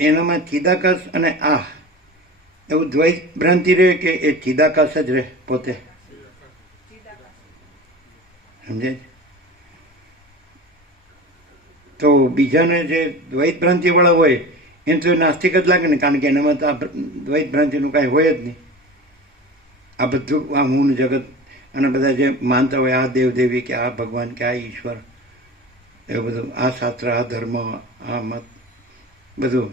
એનામાં ચિદાકાશ અને આ એવું દ્વૈત ભ્રાંતિ રહે કે એ ચિદાકાશ જ રહે પોતે? સમજે? તો બીજાને જે દ્વૈત ભ્રાંતિ વાળા હોય એને તો નાસ્તિક જ લાગે ને, કારણ કે એનામાં તો આ દ્વૈત ભ્રાંતિનું કાંઈ હોય જ નહીં. આ બધું આ હું જગત અને બધા જે માનતા હોય આ દેવદેવી કે આ ભગવાન કે આ ઈશ્વર, એવું બધું આ શાસ્ત્ર, આ ધર્મ, આ મત, બધું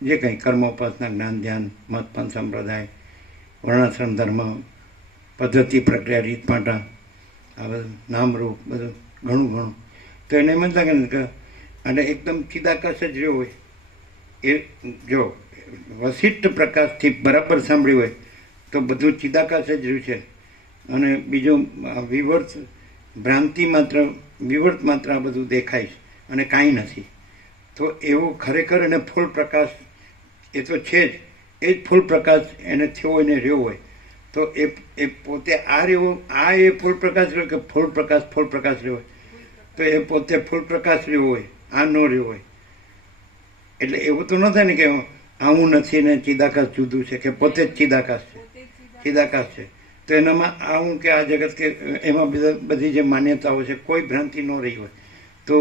જે કંઈ કર્મોપાસના, જ્ઞાન ધ્યાન, મત પંથ સંપ્રદાય, વર્ણાશ્રમ ધર્મ, પદ્ધતિ પ્રક્રિયા રીતપાટા, આ બધું નામરૂપ બધું ઘણું ઘણું, તો એને એમ જ લાગે ને કે અને એકદમ ચિદાકાશ જ રહ્યો હોય. એ જો વશિષ્ઠ પ્રકાશથી બરાબર સાંભળ્યું હોય તો બધું ચિદાકાશ જ રહ્યું છે, અને બીજું વિવર્ત ભ્રાંતિ માત્ર, વિવર્ત માત્ર આ બધું દેખાય છે અને કાંઈ નથી. તો એવો ખરેખર એને ફૂલ પ્રકાશ એ તો છે જ, એ જ ફૂલ પ્રકાશ એને થયો હોય ને રહ્યો હોય, તો એ પોતે આ રહ્યો, આ એ ફૂલ પ્રકાશ રહ્યો કે ફૂલ પ્રકાશ રહ્યો હોય, તો એ પોતે ફૂલ પ્રકાશ રહ્યો હોય, આ ન રહ્યો હોય. એટલે એવું તો ન થાય ને કે આવું નથી ને ચિદાકાશ જુદું છે, કે પોતે જ ચિદાકાશ છે. તો એનામાં આવું કે આ જગત કે એમાં બધી જે માન્યતાઓ છે કોઈ ભ્રાંતિ ન રહી હોય, તો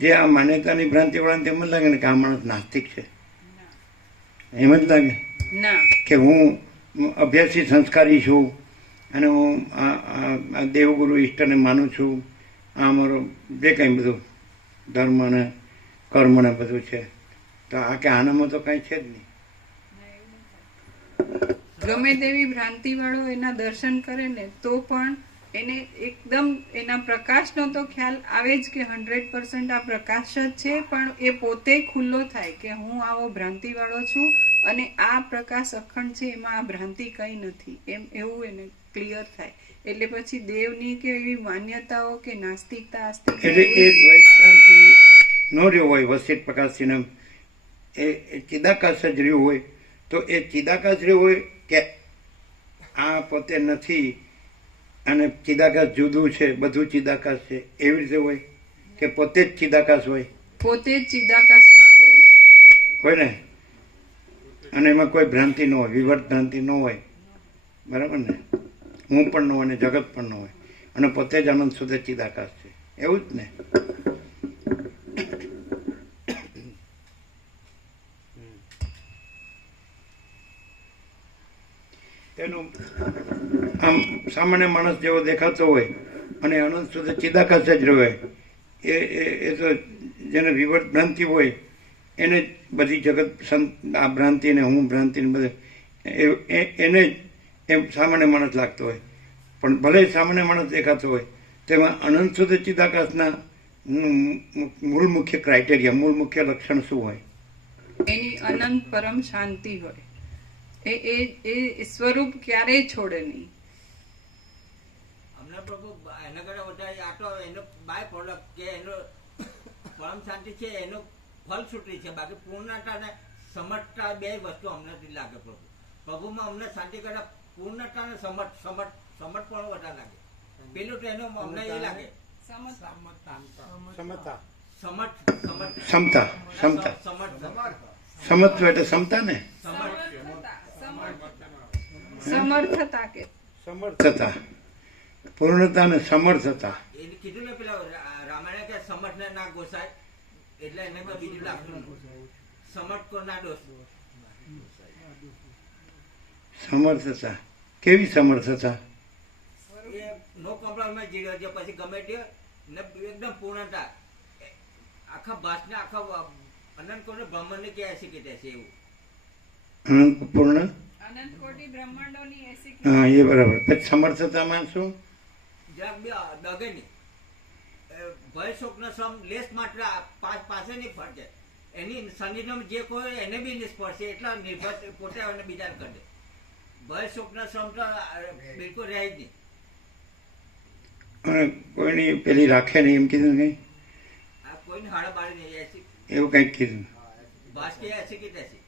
જે આ માન્યતાની ભ્રાંતિ વાળાને એમ જ લાગે ને કે આ માણસ નાસ્તિક છે, એમ જ લાગે કે હું અભ્યાસી સંસ્કારી છું અને હું આ દેવગુરુ ઈષ્ટને માનું છું, આ અમારો જે કંઈ બધું ધર્મ અને કર્મ ને બધું છે, તો આ કે આનામાં તો કાંઈ છે જ નહીં. ગમે તેવી ભ્રાંતિ વાળો એના દર્શન કરે ને તો પણ એને એકદમ એના પ્રકાશનો તો ખ્યાલ આવે જ કે 100% આ પ્રકાશ જ છે, પણ એ પોતે ખુલ્લો થાય કે હું આવો ભ્રાંતિ વાળો છું અને આ પ્રકાશ અખંડ છે, એમાં આ ભ્રાંતિ કઈ નથી, એમ એવું એને ક્લિયર થાય. એટલે પછી દેવની કે એવી માન્યતાઓ કે નાસ્તિકતા આસ્તિકતા એટલે એ દ્વૈતક્રાંતિ ન રહ્યો હોય વસિષ્ઠ પ્રકાશજીને, એ ચિદાકાશ જ રહ્યું હોય, તો એ ચિદાકાશ રહ્યું હોય કે આ પોતે નથી અને ચિદાકાશ જુદું છે, બધું ચિદાકાશ છે, એવી રીતે હોય કે પોતે જ ચિદાકાશ હોય? પોતે જ ચિદાકાશ જ હોય ને, અને એમાં કોઈ ભ્રાંતિ ન હોય, વિવર્ત ભ્રાંતિ ન હોય, બરાબર ને? હું પણ ન હોય ને જગત પણ ન હોય, અને પોતે જ અનંત સુધી ચિદાકાશ છે, એવું જ ને? તેનું આમ સામાન્ય માણસ જેવો દેખાતો હોય અને અનંત સુધી ચિદાકાશ જ રહે, એ તો જેને વિવર્ત ભ્રાંતિ હોય એને જ બધી જગત આ ભ્રાંતિ ને હું ભ્રાંતિ ને બધે એને જ એમ સામાન્ય માણસ લાગતો હોય. પણ ભલે સામાન્ય માણસ દેખાતો હોય, તેમાં અનંત સુધી ચિદાકાશના મૂળ મુખ્ય ક્રાઇટેરિયા, મૂળ મુખ્ય લક્ષણ શું હોય? એની અનંત પરમ શાંતિ હોય. એ સ્વરૂપ ક્યારેય છોડે નહીં. અમને પ્રભુ એના કરતા વધારે આ તો એનો બાય પ્રોડક્ટ કે એનો પરમ શાંતિ છે, એનો ફલશ્રુતિ છે. બાકી પૂર્ણતા ને સમટતા બે વસ્તુ અમને લાગે પ્રભુ. પ્રભુમાં અમને શાંતિ કરતા પૂર્ણતા ને સમટ પણ વધારે લાગે. પેલું તો એનો અમને એ લાગે ક્ષમતા. સમત્વ એટલે ક્ષમતા ને, સમર્થતા કે સમર્થતા, પૂર્ણતા ને સમર્થતા. એને કીધું ને પેલા રામાયણ કે સમટ ને ના ગોસાય, એટલે એને બીજું લાગતું સમટ કો ના દોષ. સમર્થતા કેવી સમર્થતા? એ નો કોમ્પ્રોમાઇઝ જીવ્યો છે, પછી ગમે તે ને એકદમ પૂર્ણતા. આખા ભાષને આખા અનંત કોટી બ્રહ્માંડ ને ક્યાં શીખી છે એવું અનંત પૂર્ણ, અનંત કોટી બ્રહ્માંડોની એસી. હા એ બરાબર. પછી સમર્થતામાં શું? જરાક બી ડગે નહીં. ભય શોકનો શ્રમ લેસ માત્ર પાસે નહીં ફરશે, એની સન્નિધિમાં જે કોઈ એને બી નિષ્ફળશે, એટલા નિર્ભર પોતે અને બીજા કરે. ભય શોકનો શ્રમ તો બિલકુલ રહે જ નહીં. અને કોઈની પેલી રાખે નહીં એમ કીધું કઈ? આ કોઈને હાડા બાળી નહીં એસી એવું કંઈક કીધું. ભાષ કે એસી કે તેસી.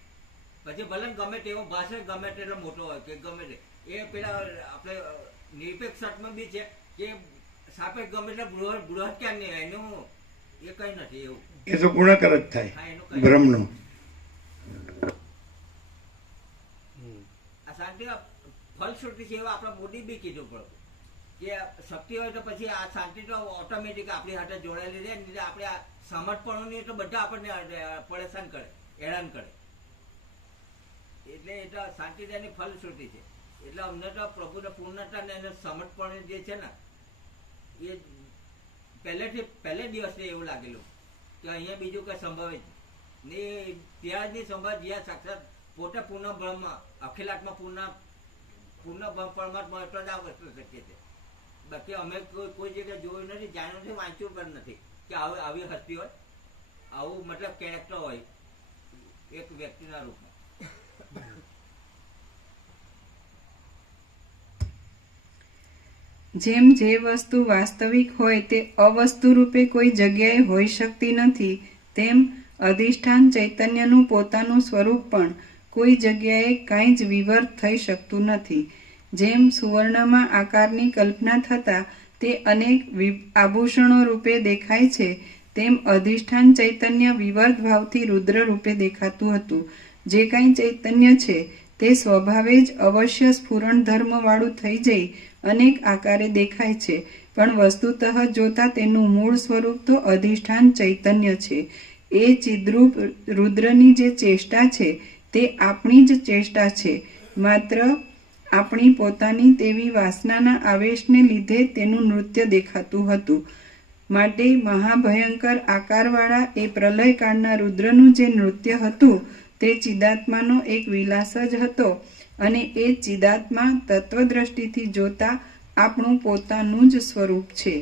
પછી ભલે ગમે તેવો ભાષ ગમે તેટલો મોટો હોય કે ગમે તે, એ પેલા આપણે નિરપેક્ષ અર્થમાં બી છે કે સાપેક્ષ ગમે એટલે બૃહદ ક્યાં નહીં, એનું એ કઈ નથી એવું. એ તો ગુણાકાર જ થાય બ્રહ્મનો. આ શાંતિ ફલશ્રુતિ છે એવું આપણે મોદી બી કીધું પડે કે શક્તિ હોય તો પછી આ શાંતિ તો ઓટોમેટિક આપણી હાથે જોડાયેલી રહે ને, આપણે આ સમર્પણોની તો બધા આપણને પરેશાન કરે, હેરાન કરે. એટલે એ તો શાંતિ તેની ફલશ્રુતિ છે. એટલે અમને તો પ્રભુને પૂર્ણતા ને એને સમર્પણ જે છે ને, એ પહેલે દિવસે એવું લાગેલું કે અહીંયા બીજું કઈ સંભવે જ નહીં. ત્યાં જ નહીં સંભવ જ્યાં સાક્ષાત પોતે પૂર્ણ બ્રહ્મ અખિલાત્મા પૂર્ણ પરમાત્મા એટલો જ આ વસ્તુ શક્ય છે. બાકી અમે કોઈ જગ્યાએ જોયું નથી, જાણ્યું નથી, વાંચ્યું પણ નથી કે આવી હસ્તી હોય, આવું મતલબ કેરેક્ટર હોય એક વ્યક્તિના રૂપમાં. જેમ જે વસ્તુ વાસ્તવિક હોય તે અવસ્તુ રૂપે કોઈ જગ્યાએ હોઈ શકતી નથી, તેમ અધિષ્ઠાન ચૈતન્યનું પોતાનું સ્વરૂપ પણ કોઈ જગ્યાએ કાંઈ જ વિવર્ત થઈ શકતું નથી. જેમ સુવર્ણમાં આકારની કલ્પના થતાં તે અનેક આભૂષણો રૂપે દેખાય છે, તેમ અધિષ્ઠાન ચૈતન્ય વિવર્ત ભાવથી રુદ્ર રૂપે દેખાતું હતું. જે કાંઈ ચૈતન્ય છે તે સ્વભાવે જ અવશ્ય સ્ફુરણ ધર્મવાળું થઈ જઈ અનેક આકારે દેખાય છે, પણ વસ્તુતઃ જોતા તેનું મૂળ સ્વરૂપ તો અધિષ્ઠાન ચૈતન્ય છે. એ ચિદ્રૂપ રુદ્રની જે ચેષ્ટા છે તે આપણી જ ચેષ્ટા છે, માત્ર આપણી પોતાની તેવી વાસનાના આવેશને લીધે તેનું નૃત્ય દેખાતું હતું. માટે મહાભયંકર આકારવાળા એ પ્રલયકાળના રુદ્રનું જે નૃત્ય હતું તે ચિદાત્માનો એક વિલાસ જ હતો અને એ ચિદાત્મા તત્વદ્રષ્ટિથી જોતા આપણું પોતાનું જ સ્વરૂપ છે.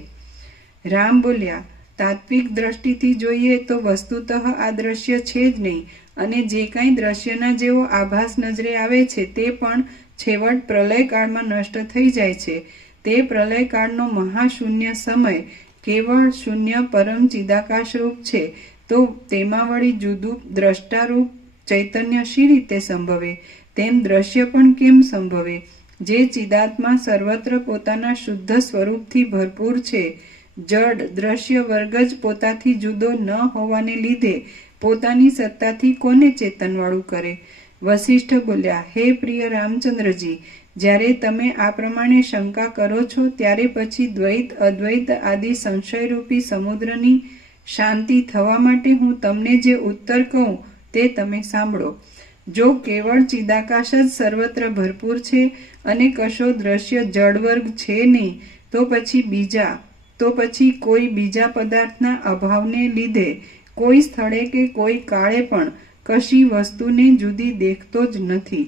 રામ બોલ્યા, તાત્વિક દ્રષ્ટિથી જોઈએ તો વસ્તુતઃ આ દ્રશ્ય છે જ નહીં, અને જે કાંઈ દ્રશ્યના જેવો આભાસ નજરે આવે છે તે પણ છેવટ પ્રલયકાળમાં નષ્ટ થઈ જાય છે. તે પ્રલયકાળનો મહાશૂન્ય સમય કેવળ શૂન્ય પરમ ચિદાકાશરૂપ છે, તો તેમાં વળી જુદું દ્રષ્ટારૂપ ચૈતન્ય શી રીતે સંભવે? તેમ દ્રશ્ય પણ કેમ સંભવે? જે ચિદાત્મા સર્વત્ર પોતાના શુદ્ધ સ્વરૂપથી ભરપૂર છે, જડ દ્રશ્ય વર્ગ જ પોતાથી જુદો ન હોવાને લીધે પોતાની સત્તાથી કોને ચેતનવાળું કરે? વસિષ્ઠ બોલ્યા, હે પ્રિય રામચંદ્રજી, જ્યારે તમે આ પ્રમાણે શંકા કરો છો ત્યારે પછી દ્વૈત અદ્વૈત આદિ સંશયરૂપી સમુદ્રની શાંતિ થવા માટે હું તમને જે ઉત્તર કહું તે તમે સાંભળો. જો કેવળ ચિદાકાશ જ સર્વત્ર ભરપૂર છે અને કશો દ્રશ્ય જડવર્ગ છે નહીં, તો પછી કોઈ બીજા પદાર્થના અભાવને લીધે કોઈ સ્થળે કે કોઈ કાળે પણ કશી વસ્તુને જુદી દેખતો જ નથી.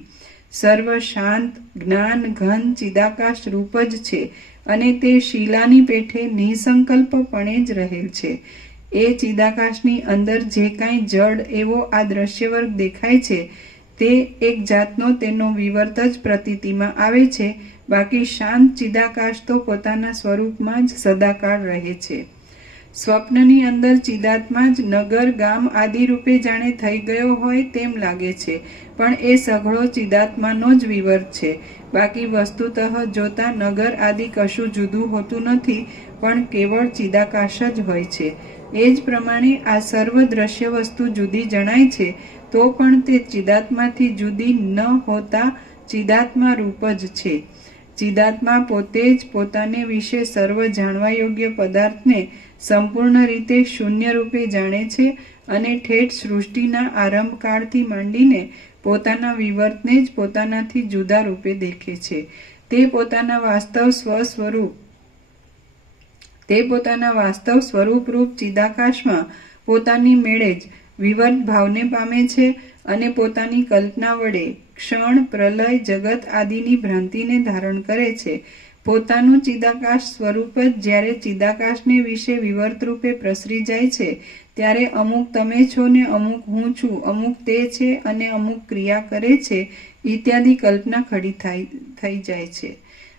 સર્વ શાંત જ્ઞાન ઘન ચિદાકાશ રૂપ જ છે અને તે શીલાની પેઠે નિસંકલ્પપણે જ રહેલ છે. એ ચિદાકાશની અંદર જે કાંઈ જડ એવો આ દ્રશ્યવર્ગ દેખાય છે તે એક જાતનો તેનો વિવર્ત જ પ્રતીતિમાં આવે છે, બાકી શાંત ચિદાકાશ તો પોતાના સ્વરૂપમાં જ સદાકાળ રહે છે. સ્વપ્નની અંદર ચિદાત્મા જ નગર ગામ આદિ રૂપે જાણે થઈ ગયો હોય તેમ લાગે છે, પણ એ સઘળો ચિદાત્માનો જ વિવર્ત છે. બાકી વસ્તુતઃ જોતા નગર આદિ કશું જુદું હોતું નથી, પણ કેવળ ચિદાકાશ જ હોય છે. એ જ પ્રમાણે આ સર્વ દ્રશ્ય વસ્તુ જુદી જણાય છે, તો પણ તે ચિદાત્માથી જુદી ન હોતા ચિદાત્મા રૂપ જ છે. ચિદાત્મા પોતે જ પોતાને વિશે સર્વ જાણવા યોગ્ય પદાર્થને સંપૂર્ણ રીતે શૂન્ય રૂપે જાણે છે અને ઠેઠ સૃષ્ટિના આરંભકાળથી માંડીને પોતાના વિવર્તને જ પોતાનાથી જુદા રૂપે દેખે છે. તે પોતાના વાસ્તવ સ્વરૂપરૂપ ચિદાકાશમાં પોતાની મેળે જ વિવર્ત ભાવને પામે છે અને પોતાની કલ્પના વડે ક્ષણ પ્રલય જગત આદિની ભ્રાંતિને ધારણ કરે છે. પોતાનું ચિદાકાશ સ્વરૂપ જ જ્યારે ચિદાકાશને વિશે વિવર્ત રૂપે પ્રસરી જાય છે ત્યારે અમુક તમે છો ને અમુક હું છું, અમુક તે છે અને અમુક ક્રિયા કરે છે ઇત્યાદિ કલ્પના ખડી થઈ જાય છે.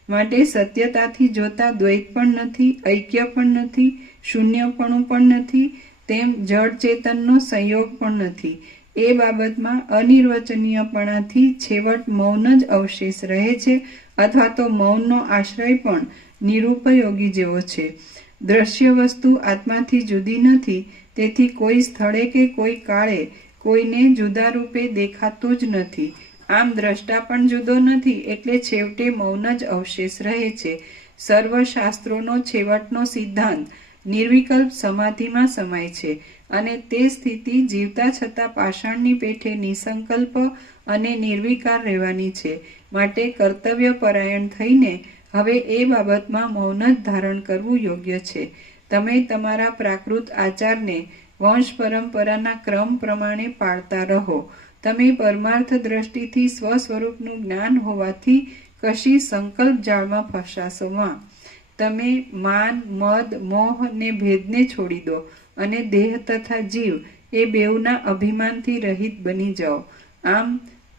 માટે સત્યતાથી જોતા દ્વૈત પણ નથી, ઐક્ય પણ નથી, શૂન્યપણું પણ નથી, તેમ જડ ચેતનનો સંયોગ પણ નથી. એ બાબતમાં અનિર્વચનીયપણાથી છેવટ મૌન જ અવશેષ રહે છે, અથવા તો મૌનનો આશ્રય પણ નિરુપયોગી જેવો છે. દ્રશ્ય વસ્તુ આત્માથી જુદી નથી, તેથી કોઈ સ્થળે કે કોઈ કાળે કોઈને જુદા રૂપે દેખાતું જ નથી. આમ દ્રષ્ટા પણ જુદો નથી, એટલે છેવટે મૌન જ અવશેષ રહે છે. સર્વ શાસ્ત્રોનો છેવટનો સિદ્ધાંત નિર્વિકલ્પ સમાધિમાં સમાય છે અને તે સ્થિતિ જીવતા છતાં પાષાણની પેઠે નિસંકલ્પ અને નિર્વિકાર રહેવાની છે. માટે કર્તવ્ય પરાયણ થઈને હવે એ બાબતમાં મૌન જ ધારણ કરવું યોગ્ય છે. તમે તમારા પ્રાકૃત આચારને વંશ પરંપરાના ક્રમ પ્રમાણે પાળતા રહો. તમે પરમાર્થ દ્રષ્ટિથી સ્વસ્વરૂપનું જ્ઞાન હોવાથી કશી સંકલ્પ જાળમાં ફસાશોમાં. તમે માન મદ મોહ ને ભેદને છોડી દો અને દેહ તથા જીવ એ બેઉના અભિમાનથી રહિત બની જાઓ. આમ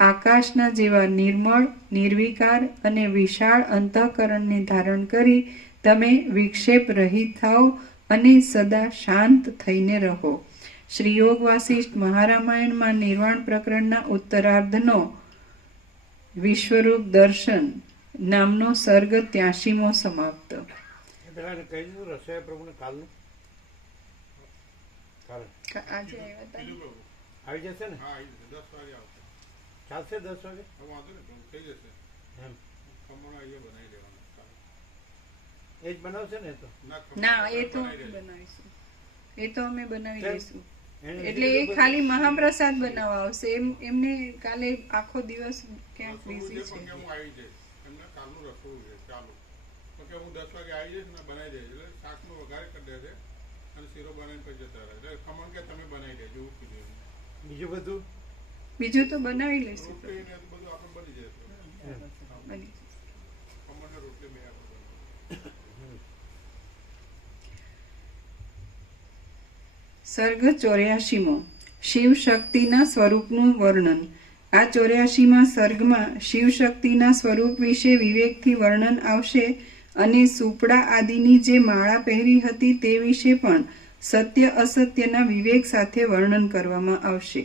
આકાશના જેવા નિર્મળ નિર્વિકાર અને વિશાળ અંતઃકરણને ધારણ કરી તમે વિક્ષેપ રહિત થાઓ અને સદા શાંત થઈને રહો. શ્રી યોગ વાસિષ્ઠ મહારામાયણમાં નિર્વાણ પ્રકરણના ઉત્તરાર્ધનો વિશ્વરૂપ દર્શન નામનો સર્ગ 83મો સમાપ્ત. પેલા કહી દીધું રસોઈ પ્રભુને કાલનું આજે આવી જશે ને? હા, 10 વાગે આવશે. ચાલશે 10 વાગે? વાંધો નહીં, થઈ જશે. એમ ખમણ અહીંયા બનાવી દેવાના. એ જ બનાવશે ને? તો ના, એ તો બનાવીશું, એ તો અમે બનાવી દઈશું. એટલે એ ખાલી મહાપ્રસાદ બનાવવા આવશે. એમને કાલે આખો દિવસ ક્યાંક બિઝી છે. હું આવી જઈશ, એમને કાલનું રસોડું છે ચાલુ. તો કે હું 10 વાગે આવી જઈશ ને બનાવી દઈશ, એટલે શાકનો વઘાર કરી દેશે. અને શીરો બનાવીને પછી જતા રહે. એટલે ખમણ કે તમે બનાવી દેજો એવું કીધું એમને. બીજું બધું બીજું તો બનાવી લઈશું. રોટલી ને બધું આપણે બની જાય બની જશે. ખમણ ને રોટલી બે આપણે સર્ગ 84મો શિવ શક્તિના સ્વરૂપનું વર્ણન. આ 84મા સર્ગમાં શિવ શક્તિના સ્વરૂપ વિશે વિવેકથી વર્ણન આવશે અને સુપડા આદિની જે માળા પહેરી હતી તે વિશે પણ સત્ય અસત્યના વિવેક સાથે વર્ણન કરવામાં આવશે.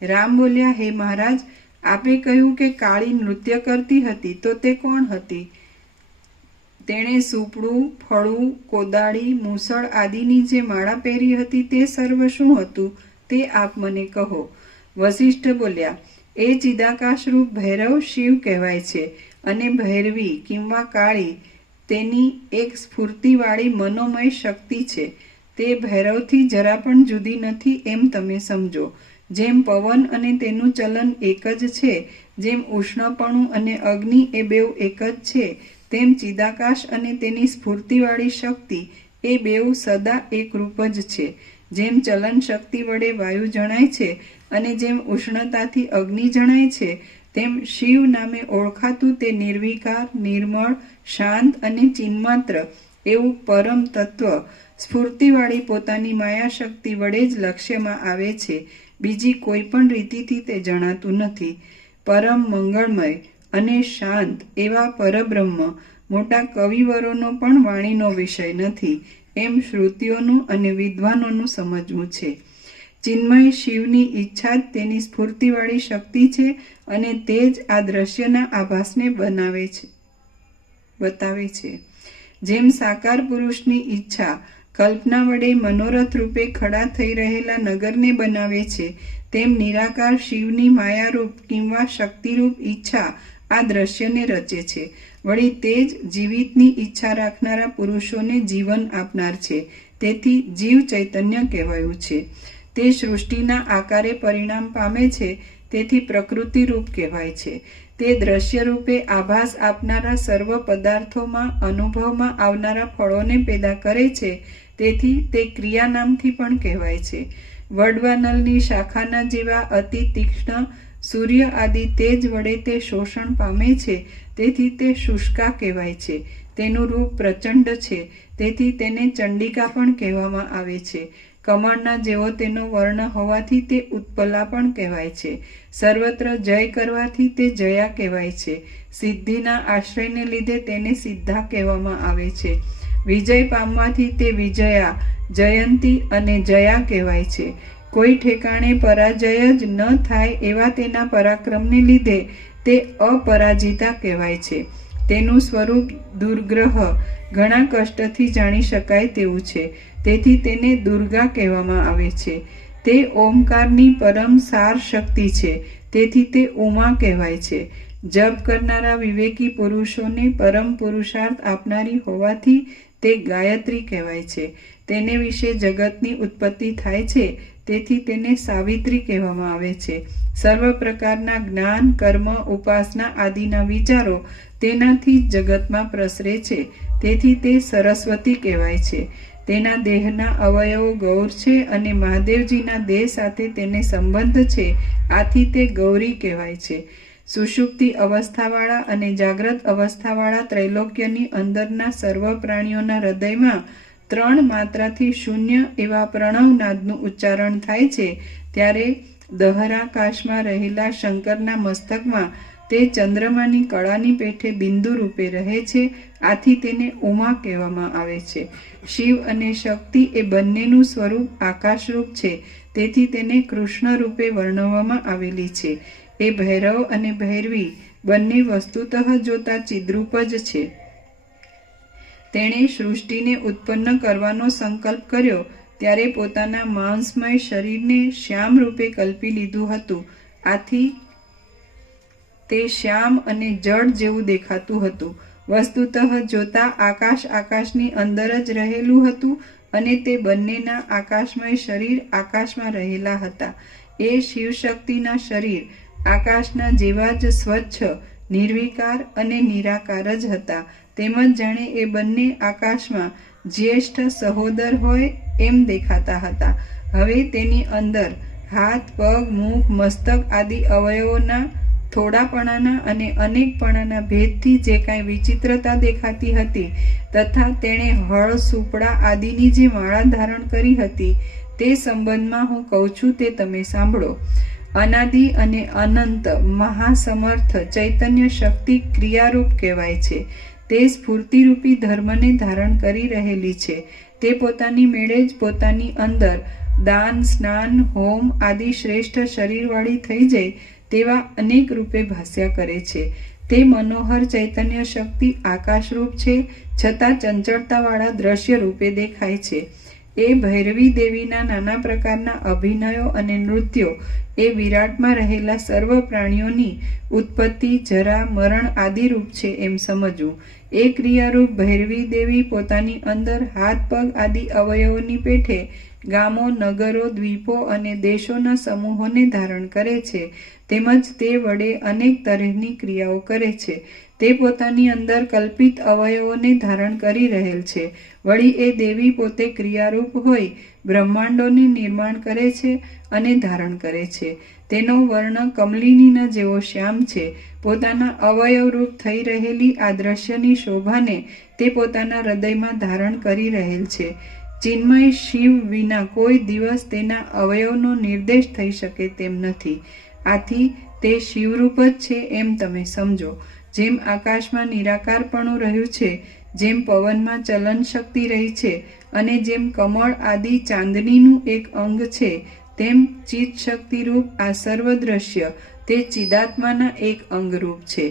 રામ બોલ્યા, હે મહારાજ, આપે કહ્યું કે કાળી નૃત્ય કરતી હતી, તો તે કોણ હતી? તેણે સુપડું, ફળું, કોદાળી, મૂસળ આદિની જે માળા પહેરી હતી તે સર્વ શું હતું તે આપ મને કહો. વશિષ્ઠ બોલ્યા, એ ચિદાકાશરૂપ ભૈરવ શિવ કહેવાય છે અને ભૈરવી કિંવા કાળી તેની એક સ્ફૂર્તિવાળી મનોમય શક્તિ છે. તે ભૈરવથી જરા પણ જુદી નથી એમ તમે સમજો. જેમ પવન અને તેનું ચલન એક જ છે, જેમ ઉષ્ણપણું અને અગ્નિ એ બેઉ એક જ છે, તેમ ચિદાકાશ અને તેની સ્ફૂર્તિવાળી શક્તિ એ બેઉ સદા એક રૂપ જ છે. જેમ ચલન શક્તિ વડે વાયુ જણાય છે અને જેમ ઉષ્ણતાથી અગ્નિ જણાય છે, તેમ શિવ નામે ઓળખાતું તે નિર્વિકાર, નિર્મળ, શાંત અને ચિન્માત્ર એવું પરમ તત્વ સ્ફૂર્તિવાળી પોતાની માયા શક્તિ વડે જ લક્ષ્યમાં આવે છે. બીજી કોઈ પણ રીતિથી તે જણાતું નથી. પરમ મંગળમય અને શાંત એવા પરબ્રહ્મ મોટા કવિવરોનો પણ વાણીનો વિષય નથી એમ શ્રુતિઓનું અને વિદ્વાનોનું સમજવું છે. ચિન્મય શિવની ઈચ્છા જ તેની સ્ફૂર્તિવાળી શક્તિ છે અને તે જ આ દ્રશ્યના આભાસને બતાવે છે. જેમ સાકાર પુરુષની ઈચ્છા કલ્પના વડે મનોરથ રૂપે ખડા થઈ રહેલા નગરને બનાવે છે, તેમ નિરાકાર શિવની માયારૂપ કિંવા શક્તિરૂપ ઈચ્છા આ દ્રશ્યને રચે છે. વળી તે જ જીવિતની ઈચ્છા રાખનારા પુરુષોને જીવન આપનાર છે. તેથી જીવ ચૈતન્ય કહેવાયું છે. તે સૃષ્ટિના આકારે પરિણામ પામે છે, તેથી પ્રકૃતિ રૂપ કહેવાય છે. તે દ્રશ્ય રૂપે આભાસ આપનારા સર્વ પદાર્થોમાં અનુભવમાં આવનારા ફળોને પેદા કરે છે, તેથી તે ક્રિયા નામથી પણ કહેવાય છે. વડવાનલની શાખાના જેવા અતિ તીક્ષ્ણ સૂર્ય આદિ તેજ વડે તે શોષણ પામે છે, તેથી તે શુષ્કા કહેવાય છે. તેનું રૂપ પ્રચંડ છે, તેથી તેને ચંડિકા પણ કહેવામાં આવે છે. કમળના જેવો તેનો વર્ણ હોવાથી તે ઉત્પલા પણ કહેવાય છે. સર્વત્ર જય કરવાથી તે જયા કહેવાય છે. સિદ્ધિના આશ્રયને લીધે તેને સિદ્ધા કહેવામાં આવે છે. વિજય પામવાથી તે વિજયા, જયંતી અને જયા કહેવાય છે. કોઈ ઠેકાણે પરાજય જ ન થાય એવા તેના પરાક્રમને લીધે તે અપરાજિતા કહેવાય છે. તેનું સ્વરૂપ દુર્ગ્રહ, ઘણા કષ્ટથી જાણી શકાય તેવું છે, તેથી તેને દુર્ગા કહેવામાં આવે છે. તે ઓમકારની પરમ સાર શક્તિ છે, તેથી તે ઉમા કહેવાય છે. જપ કરનારા વિવેકી પુરુષોને પરમ પુરુષાર્થ આપનારી હોવાથી તે ગાયત્રી કહેવાય છે. તેને વિશે જગતની ઉત્પત્તિ થાય છે, તેથી તેને સાવિત્રી કહેવામાં આવે છે. સર્વ પ્રકારના જ્ઞાન, કર્મ, ઉપાસના આદિના વિચારો તેનાથી જગતમાં પ્રસરે છે, તેથી તે સરસ્વતી કહેવાય છે. તેના દેહના અવયવો ગૌર છે અને મહાદેવજીના દેહ સાથે તેને સંબંધ છે, આથી તે ગૌરી કહેવાય છે. સુષુપ્તિ અવસ્થાવાળા અને જાગ્રત અવસ્થાવાળા ત્રૈલોક્યની અંદરના સર્વ પ્રાણીઓના હૃદયમાં 3 માત્રાથી શૂન્ય એવા પ્રણવનાદનું ઉચ્ચારણ થાય છે, ત્યારે દહરાકાશમાં રહેલા શંકરના મસ્તકમાં તે ચંદ્રમાની કળાની પેઠે બિંદુ રૂપે રહે છે, આથી તેને ઉમા કહેવામાં આવે છે. શિવ અને શક્તિ એ બંનેનું સ્વરૂપ આકાશરૂપ છે, તેથી તેને કૃષ્ણ રૂપે વર્ણવવામાં આવેલી છે. એ ભૈરવ અને ભૈરવી બંને વસ્તુતઃ જોતા ચિદ્રૂપ જ છે. તેણે સૃષ્ટિને ઉત્પન્ન કરવાનો સંકલ્પ કર્યો ત્યારે પોતાના માંસમય શરીરને શ્યામ રૂપે કલ્પી લીધું હતું. આથી તે શ્યામ અને જળ જેવું દેખાતું હતું. વસ્તુતઃ જોતા આકાશ આકાશની અંદર જ રહેલું હતું અને તે બંનેના આકાશમય શરીર આકાશમાં રહેલા હતા. એ શિવશક્તિના શરીર આકાશના જેવા જ સ્વચ્છ, નિર્વિકાર અને નિરાકાર જ હતા. તેમજ જાણે એ બંને આકાશમાં જ્યેષ્ઠ સહોદર હોય એમ દેખાતા હતા. હવે તેની અંદર હાથ, પગ, મુખ, મસ્તક આદિ અવયવોના થોડાપણાના અને અનેકપણાના ભેદથી જે કાંઈ વિચિત્રતા દેખાતી હતી તથા તેણે હળ, સુપડા આદિની જે માળા ધારણ કરી હતી તે સંબંધમાં હું કહું છું તે તમે સાંભળો. અનાદિ અને અનંત મહાસમર્થ ચૈતન્ય શક્તિ ક્રિયારૂપ કહેવાય છે. તે સ્ફૂર્તિરૂપી ધર્મને ધારણ કરી રહેલી છે. તે પોતાની મેળે જ પોતાની અંદર દાન, સ્નાન, હોમ આદિ શ્રેષ્ઠ શરીરવાળી થઈ જાય તેવા અનેક રૂપે ભાસ્યા કરે છે. તે મનોહર ચૈતન્ય શક્તિ આકાશરૂપ છે, છતાં ચંચળતાવાળા દ્રશ્ય રૂપે દેખાય છે. એ ભૈરવી દેવીના નાના પ્રકારના અભિનયો અને નૃત્યો એ વિરાટમાં રહેલા સર્વ પ્રાણીઓની ઉત્પત્તિ, જરા, મરણ આદિ રૂપ છે એમ સમજવું. એ ક્રિયારૂપ ભૈરવી દેવી પોતાની અંદર હાથ, પગ આદિ અવયવોની પેઠે ગામો, નગરો, દ્વીપો અને દેશોના સમૂહોને ધારણ કરે છે. તેમજ તે વડે અનેક તરહની ક્રિયાઓ કરે છે. તે પોતાની અંદર કલ્પિત અવયવોને ધારણ કરી રહેલ છે. વળી એ દેવી પોતે ક્રિયારૂપ હોય બ્રહ્માંડોને નિર્માણ કરે છે અને ધારણ કરે છે. તેનો વર્ણ કમલિનીના જેવો શ્યામ છે. પોતાના અવયવરૂપ થઈ રહેલી આ દ્રશ્યની શોભાને તે પોતાના હૃદયમાં ધારણ કરી રહેલ છે. ચિન્મય શિવ વિના કોઈ દિવસ તેના અવયવનો નિર્દેશ થઈ શકે તેમ નથી. આથી તે શિવરૂપ જ છે એમ તમે સમજો. જેમ આકાશમાં નિરાકારપણું રહ્યું છે, જેમ પવનમાં ચલન શક્તિ રહી છે અને જેમ કમળ આદિ ચાંદનીનું એક અંગ છે, તેમ ચિત્ત શક્તિરૂપ આ સર્વ દ્રશ્ય તે ચિદાત્માના એક અંગરૂપ છે.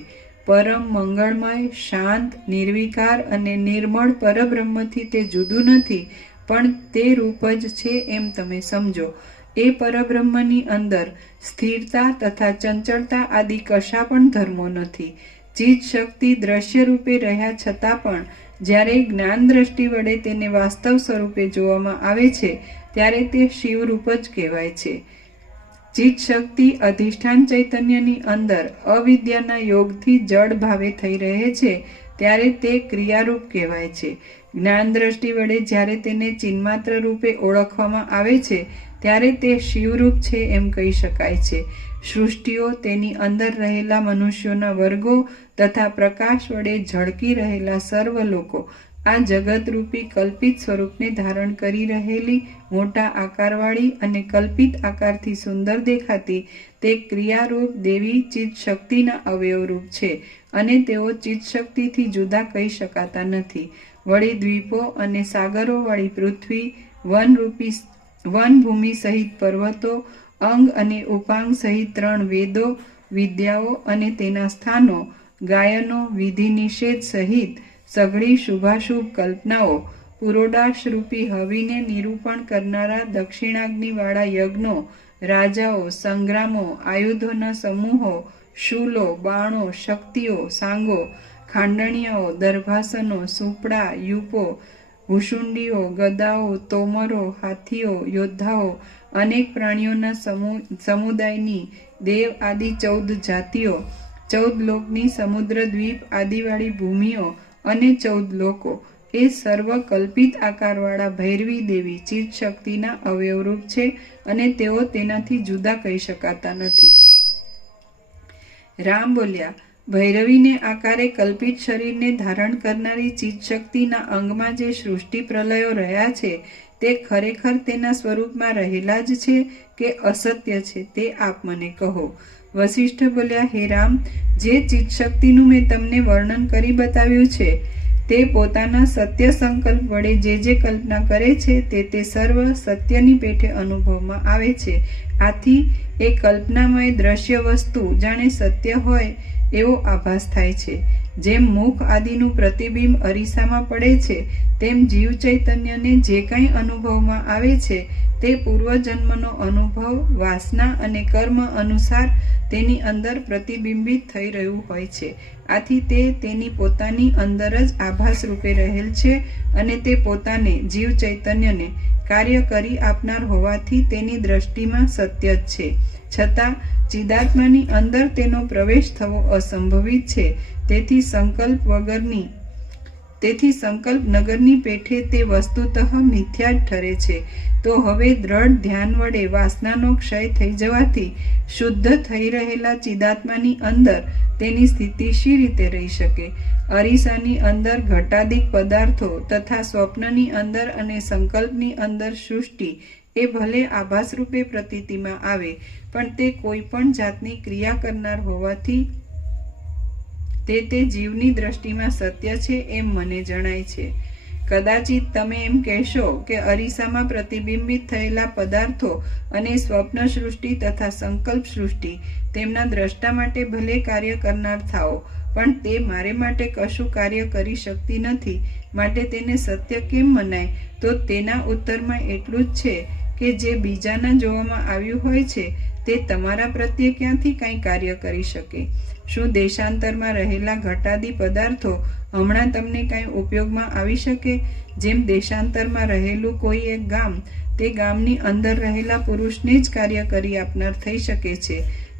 પરમ મંગળમય, શાંત, નિર્વિકાર અને નિર્મળ પરબ્રહ્મથી તે જુદું નથી, પણ તે રૂપ જ છે એમ તમે સમજો. એ પરબ્રહ્મની અંદર સ્થિરતા તથા ચંચળતા આદિ કશા પણ ધર્મો નથી. ચિત્ત શક્તિ દ્રશ્ય રૂપે રહ્યા છતાં પણ જ્યારે જ્ઞાન દ્રષ્ટિ વડે તેને વાસ્તવ સ્વરૂપે જોવામાં આવે છે ત્યારે તે શિવરૂપ જ કહેવાય છે. ચિત્ત શક્તિ અધિષ્ઠાન ચૈતન્યની અંદર અવિદ્યાના યોગથી જડ ભાવે થઈ રહે છે ત્યારે તે ક્રિયારૂપ કહેવાય છે. જ્ઞાન દ્રષ્ટિ વડે જ્યારે તેને ચિન્માત્ર રૂપે ઓળખવામાં આવે છે ત્યારે તે શિવરૂપ છે એમ કહી શકાય છે. સૃષ્ટિઓ, તેની અંદર રહેલા મનુષ્યોના વર્ગો તથા પ્રકાશ વડે ઝળકી રહેલા સર્વ લોકો આ જગતરૂપી કલ્પિત સ્વરૂપને ધારણ કરી રહેલી મોટા આકારવાળી અને કલ્પિત આકારથી સુંદર દેખાતી તે ક્રિયારૂપ દેવી ચિત્ત શક્તિના અવયવરૂપ છે અને તેઓ ચિત્ત શક્તિથી જુદા કહી શકાતા નથી. વળી દ્વીપો અને સાગરોવાળી પૃથ્વી, વનભૂમિ સહિત પર્વતો, અંગ અને ઉપાંગ સહિત 3 વેદો, વિદ્યાઓ અને તેના સ્થાનો, ગાયનો, વિધિ નિષેધ સહિત સઘળી શુભાશુભ કલ્પનાઓ, પુરોડાશરૂપી હવિને નિરૂપણ કરનારા દક્ષિણાગ્નિવાળા યજ્ઞો, રાજાઓ, સંગ્રામો, આયુધોના સમૂહો, શૂલો, બાણો, શક્તિઓ, સાંગો, ખાંડણીયાઓ, દર્ભાસનો, સુપડા, યુપો, ભૂષુંડીઓ, ગદાઓ, તોમરો, હાથીઓ, યોદ્ધાઓ, અનેક પ્રાણીઓના સમુદાયની દેવ આદિ 14 જાતિઓ, 14 લોકની સમુદ્ર દ્વીપ આદિવાળી ભૂમિઓ અને 14 લોકો એ સર્વ કલ્પિત આકારવાળા ભૈરવી દેવી ચિત્ત શક્તિના અવયવરૂપ છે અને તેઓ તેનાથી જુદા કહી શકાતા નથી. રામ બોલ્યા, ભૈરવીને આકારે કલ્પિત શરીરને ધારણ કરનારી ચિત્ત શક્તિના અંગમાં જે સૃષ્ટિ પ્રલયો રહ્યા છે તે ખરેખર તેના સ્વરૂપમાં રહેલા જ છે કે અસત્ય છે તે આપ મને કહો. વશિષ્ઠ બોલ્યા, હે રામ, જે ચિત્ત શક્તિનું મેં તમને વર્ણન કરી બતાવ્યું છે તે પોતાના સત્ય સંકલ્પ વડે જે કલ્પના કરે છે તે સર્વ સત્યની પેઠે અનુભવમાં આવે છે. આથી એ કલ્પનામય દ્રશ્ય વસ્તુ જાણે સત્ય હોય એવો આભાસ થાય છે. જેમ મુખ આદિનું પ્રતિબિંબ અરીસામાં પડે છે તેમ જીવ ચૈતન્યને જે કંઈ અનુભવમાં આવે છે તે પૂર્વજન્મનો અનુભવ, વાસના અને કર્મ અનુસાર તેની અંદર પ્રતિબિંબિત થઈ રહ્યું હોય છે. આથી તે તેની પોતાની અંદર જ આભાસ રૂપે રહેલ છે અને તે પોતાને જીવ ચૈતન્યને કાર્ય કરી આપનાર હોવાથી તેની દ્રષ્ટિમાં સત્ય જ છે. છતાં ચિદાત્માની અંદર તેનો પ્રવેશ થવો અસંભવિત છે. તેથી સંકલ્પ વગરની તેથી સંકલ્પ નગરની પેઠે તે વસ્તુતઃ મિથ્યા જ ઠરે છે. તો હવે દ્રઢ ધ્યાન વડે વાસનાનો ક્ષય થઈ જવાથી શુદ્ધ થઈ રહેલા ચિદાત્માની અંદર તેની સ્થિતિ શી રીતે રહી શકે? અરીસાની અંદર ઘટાદિક પદાર્થો તથા સ્વપ્નની અંદર અને સંકલ્પની અંદર સૃષ્ટિ એ ભલે આભાસ રૂપે પ્રતીતિમાં આવે, પણ તે કોઈ પણ જાતની ક્રિયા કરનાર હોવાથી તે જીવની દ્રષ્ટિમાં સત્ય છે એમ મને જણાય છે. કદાચિત તમે એમ કહેશો કે અરીસામાં પ્રતિબિંબિત થયેલા પદાર્થો અને સ્વપ્ન સૃષ્ટિ તથા સંકલ્પ સૃષ્ટિ તેમના દ્રષ્ટા માટે ભલે કાર્ય કરનાર થાઓ, પણ તે મારે માટે કશું કાર્ય કરી શકતી નથી, માટે તેને સત્ય કેમ મનાય? તો તેના ઉત્તરમાં એટલું જ છે કે જે બીજાના જોવામાં આવ્યું હોય છે તે તમારા પ્રત્યે ક્યાંથી કાંઈ કાર્ય કરી શકે? શું દેશાંતરમાં રહેલા ઘટાદી પદાર્થો હમણાં તમને કાંઈ ઉપયોગમાં આવી શકે? જેમ દેશાંતરમાં રહેલું કોઈ એક ગામ તે ગામની અંદર રહેલા પુરુષને જ કાર્ય કરી આપનાર થઈ શકે છે,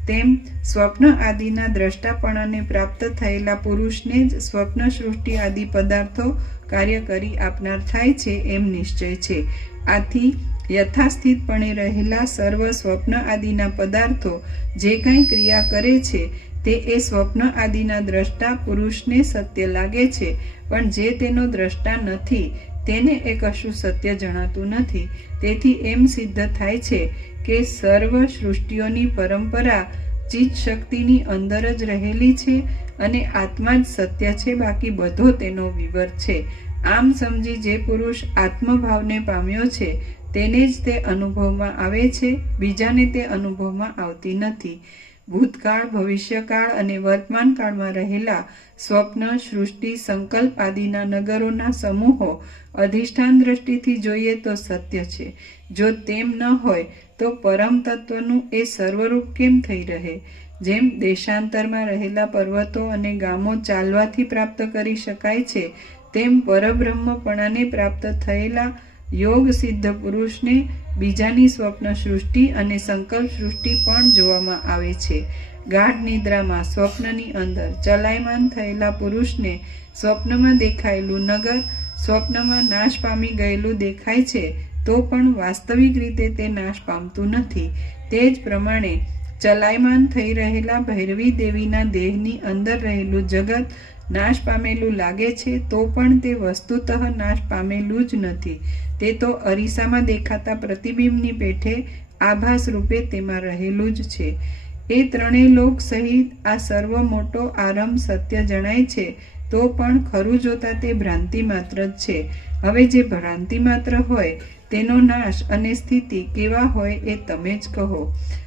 તેમ સ્વપ્ન આદિના દ્રષ્ટાપણાને પ્રાપ્ત થયેલા પુરુષને જ સ્વપ્ન સૃષ્ટિ આદિ પદાર્થો કાર્ય કરી આપનાર થાય છે એમ નિશ્ચય છે. આથી યથાસ્થિતપણે રહેલા સર્વ સ્વપ્ન આદિના પદાર્થો જે કંઈ ક્રિયા કરે છે તે એ સ્વપ્ન આદિના દ્રષ્ટા પુરુષને સત્ય લાગે છે, પણ જે તેનો દ્રષ્ટા નથી તેને એ કશું સત્ય જણાતું નથી. તેથી એમ સિદ્ધ થાય છે કે સર્વ સૃષ્ટિઓની પરંપરા ચિત્ત શક્તિની અંદર જ રહેલી છે અને આત્મા જ સત્ય છે, બાકી બધો તેનો વિવર છે. આમ સમજી જે પુરુષ આત્મભાવને પામ્યો છે તેને જ તે અનુભવમાં આવે છે, બીજાને તે અનુભવમાં આવતી નથી. ભૂતકાળ, ભવિષ્યકાળ અને વર્તમાન કાળમાં રહેલા સ્વપ્ન, સૃષ્ટિ, સંકલ્પ આદિના નગરોના સમૂહો અધિષ્ઠાન દ્રષ્ટિથી જોઈએ તો સત્ય છે. જો તેમ ન હોય તો પરમ તત્વનું એ સર્વરૂપ કેમ થઈ રહે? જેમ દેશાંતરમાં રહેલા પર્વતો અને ગામો ચાલવાથી પ્રાપ્ત કરી શકાય છે, તેમ પરબ્રહ્મપણાને પ્રાપ્ત થયેલા યોગ સિદ્ધ પુરુષને બીજાની સ્વપ્ન સૃષ્ટિ અને સંકલ્પ સૃષ્ટિ પણ જોવામાં આવે છે. ગાઢ નિદ્રામાં સ્વપ્નની અંદર ચલાયમાન થયેલા પુરુષને સ્વપ્નમાં દેખાયેલું નગર સ્વપ્નમાં નાશ પામી ગયેલું દેખાય છે, તો પણ વાસ્તવિક રીતે તે નાશ પામતું નથી. તે જ પ્રમાણે ચલાયમાન થઈ રહેલા ભૈરવી દેવીના દેહની અંદર રહેલું જગત નાશ પામેલું લાગે છે, તો પણ તે વસ્તુતઃ નાશ પામેલું જ નથી. તે તો અરીસામાં દેખાતા પ્રતિબિંબની પેઠે આભાસ રૂપે તેમાં રહેલું જ છે. એ ત્રણેય લોક સહિત આ સર્વ મોટો આરંભ સત્ય જણાય છે, તો પણ ખરું જોતા તે ભ્રાંતિ માત્ર જ છે. હવે જે ભ્રાંતિ માત્ર હોય તેનો નાશ અને સ્થિતિ કેવા હોય એ તમે જ કહો.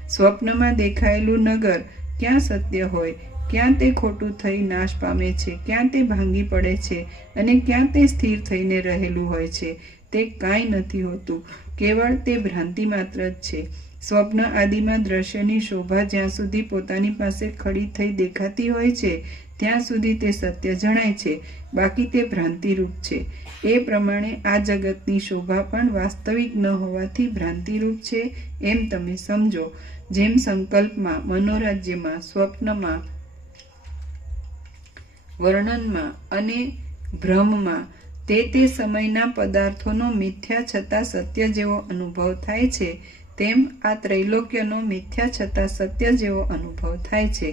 સ્વપ્નમાં દેખાયેલું નગર ક્યાં સત્ય હોય? ક્યાં તે ખોટું થઈ નાશ પામે છે? ક્યાં તે ભાંગી પડે છે? અને ક્યાં તે સ્થિર થઈને રહેલું હોય છે? તે કાંઈ નથી હોતું, કેવળ તે ભ્રાંતિ માત્ર જ છે. સ્વપ્ન આદિમાં દ્રશ્યની શોભા જ્યાં સુધી પોતાની પાસે ખડી થઈ દેખાતી હોય છે ત્યાં સુધી તે સત્ય જણાય છે, બાકી તે ભ્રાંતિરૂપ છે. એ પ્રમાણે આ જગતની શોભા પણ વાસ્તવિક ન હોવાથી ભ્રાંતિરૂપ છે એમ તમે સમજો. જેમ સંકલ્પમાં, મનોરાજ્યમાં, સ્વપ્નમાં, વર્ણનમાં અને ભ્રમમાં તે સમયના પદાર્થોનો મિથ્યા છતાં સત્ય જેવો અનુભવ થાય છે, તેમ આ ત્રૈલોક્યનો મિથ્યા છતાં સત્ય જેવો અનુભવ થાય છે.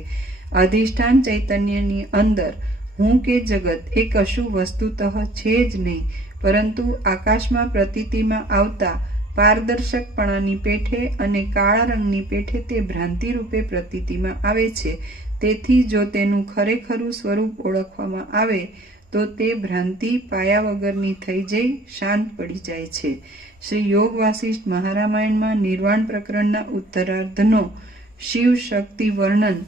અધિષ્ઠાન ચૈતન્યની અંદર હું કે જગત એ કશું વસ્તુતઃ છે જ નહીં, પરંતુ આકાશમાં પ્રતીતિમાં આવતા પારદર્શકપણાની પેઠે અને કાળા રંગની પેઠે તે ભ્રાંતિ રૂપે પ્રતીતિમાં આવે છે. તેથી જો તેનું ખરેખરું સ્વરૂપ ઓળખવામાં આવે તો તે ભ્રાંતિ પાયા વગરની થઈ જઈ શાંત પડી જાય છે. શ્રી યોગ વાસિષ્ઠ મહારામાયણમાં નિર્વાણ પ્રકરણના ઉત્તરાર્ધનો શિવ શક્તિ વર્ણન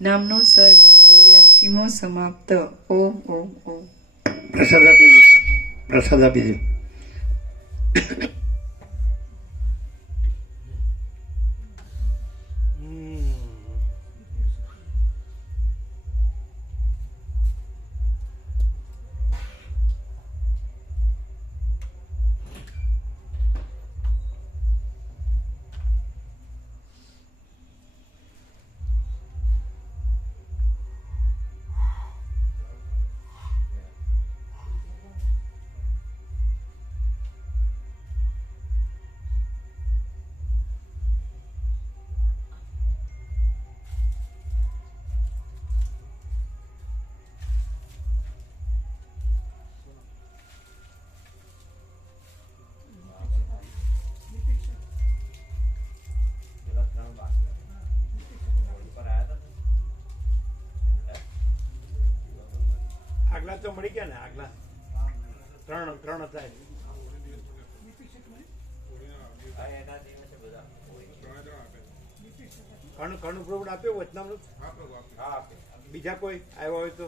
નામનો સર્ગ 84મો સમાપ્ત. ઓમ ઓમ ઓમ. પ્રસાદ આપી દે. આગલા તો મળી ગયા ને આગલા ત્રણ હતા ઓળી દિવસ મને હા, એના દિવસે બધા હોય. ત્રણે આપે. કણુ પ્રભુ આપ્યો વચનામૃત હા પ્રભુ આપે. હા, આપે. બીજા કોઈ આવ્યા હોય તો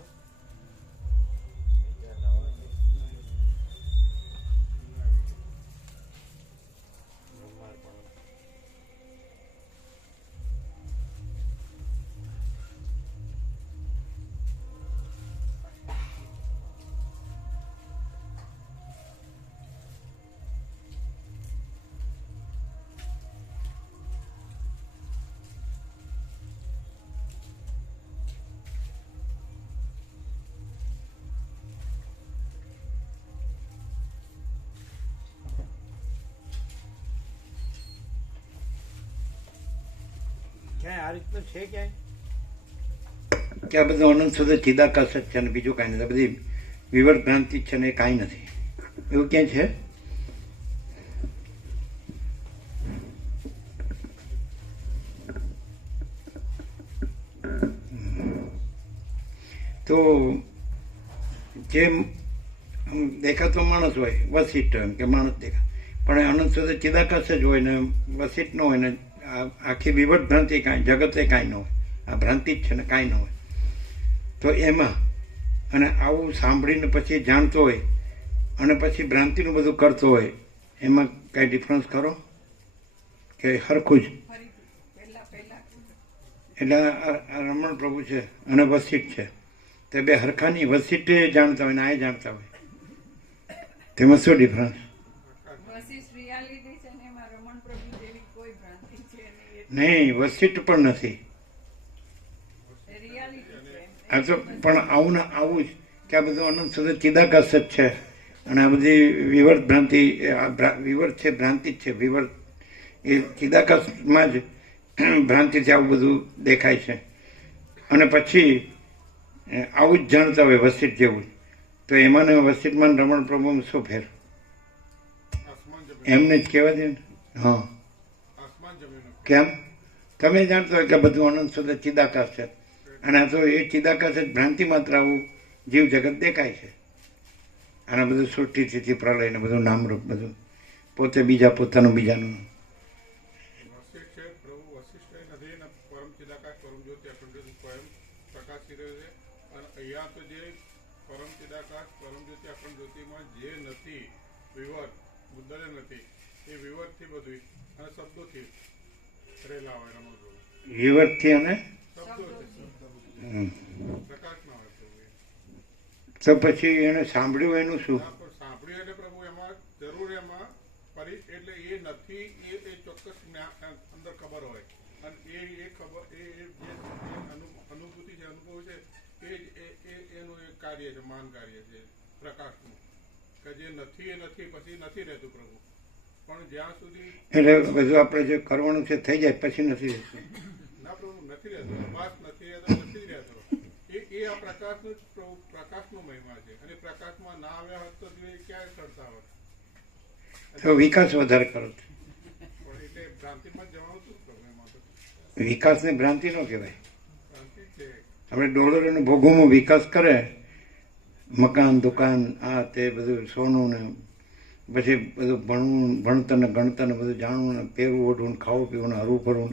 ક્યાંય આ રીતનું છે ક્યાંય કે આ બધું અનંત સુધી ચિદાકાશ જ છે ને બીજું કાંઈ નથી. બધી વિવર્ત ભ્રાંતિ જ છે ને એ કાંઈ નથી એવું ક્યાંય છે? તો જેમ દેખાતો માણસ હોય વસિષ્ઠ એમ કે માણસ દેખા પણ અનંત સુધી ચિદાકાશ જ હોય ને વસિષ્ઠ ન હોય ને આખી વિવર્ત ભ્રાંતિ કાંઈ જગતે કાંઈ ન હોય. આ ભ્રાંતિ જ છે ને કાંઈ ન હોય. તો એમાં અને આવું સાંભળીને પછી જાણતો હોય અને પછી ભ્રાંતિનું બધું કરતો હોય એમાં કાંઈ ડિફરન્સ ખરો કે હરખું જ? એટલે આ રમણ પ્રભુ છે અને વસિષ્ઠ છે તે બે હરખાની વસિષ્ઠે જાણતા હોય ને આ જાણતા હોય તેમાં શું ડિફરન્સ? નહીં, વસિષ્ઠ પણ નથી. આ તો પણ આવું ને આવું જ કે આ બધું અનંત સુધી ચિદાકાશ જ છે અને આ બધી વિવર્ત ભ્રાંતિ વિવર્ત છે ભ્રાંતિ જ છે. વિવર્ત એ ચિદાકાશમાં જ ભ્રાંતિથી આવું બધું દેખાય છે અને પછી આવું જ જાણતા હોય વસિષ્ઠ જેવું. તો એમાં ને વસિષ્ઠમાં રમણ પ્રભુમાં શું ફેર? આસમાન જમીન. એમને જ કહેવા દે ને. હા, આસમાન જમીન. કેમ? તમે જાણતો હોય કે બધું અનંત સુધી ચિદાકાશ છે અને આ તો એ ચિદાકાશ જ ભ્રાંતિ માત્ર આવું જીવ જગત દેખાય છે. આના બધું સૃષ્ટિ સ્થિતિ પ્રલય ને બધું નામરૂપ બધું પોતે બીજા પોતાનું બીજાનું. વસિષ્ઠ છે પ્રભુ વસિષ્ઠ નથી ને પરમ ચિદાકાશ પરમ જ્યોતિ અખંડ જ્યોતિ સ્વયં પ્રકાશી રહ્યો છે. અને અહીંયા તો જે પરમ ચિદાકાશ પરમ જ્યોતિ અખંડ જ્યોતિમાં જે નથી વિવર્ત મુદ્દલે નથી એ વિવર્તથી બધું અને શબ્દોથી રહેલા હોય રમણ પ્રભુ. વિવર્તથી અને પ્રકાશ ના હોય પ્રભુ. તો પછી એને સાંભળ્યું એનું શું? ના, પણ સાંભળ્યું એટલે પ્રભુ એમાં જરૂર એમાં એટલે એ નથી એ ચોક્કસ અંદર ખબર હોય અને એ ખબર એ જે અનુભૂતિ છે અનુભવ છે એ એનું એક કાર્ય છે માન કાર્ય છે પ્રકાશનું કે જે નથી એ નથી પછી નથી રહેતું પ્રભુ. પણ જ્યાં સુધી એટલે બધું આપણે જે કરવાનું છે થઈ જાય પછી નથી રહેતું. ના પ્રભુ નથી રહેતો અભાસ નથી રહેતો નથી જ રહેતો એ આ પ્રકાશનું જ પ્રભુ પ્રકાશનો મહિમા છે અને પ્રકાશમાં ના આવ્યા હોત તો એ ક્યારે ચડતા હોત. તો વિકાસ વધારે કરો છો. પણ એટલે ભ્રાંતિમાં જ જવાનું હતું પ્રભુ એમાં તો વિકાસને ભ્રાંતિ ન કહેવાય. ભ્રાંતિ છે. આપણે ડોલરોનો ભોગોમાં વિકાસ કરે મકાન દુકાન આ તે બધું સોનું ને પછી બધું ભણવું ભણતર ને ગણતર ને બધું જાણવું ને પહેરવું ઓઢવું ને ખાવું પીવું ને હરવું ફરવું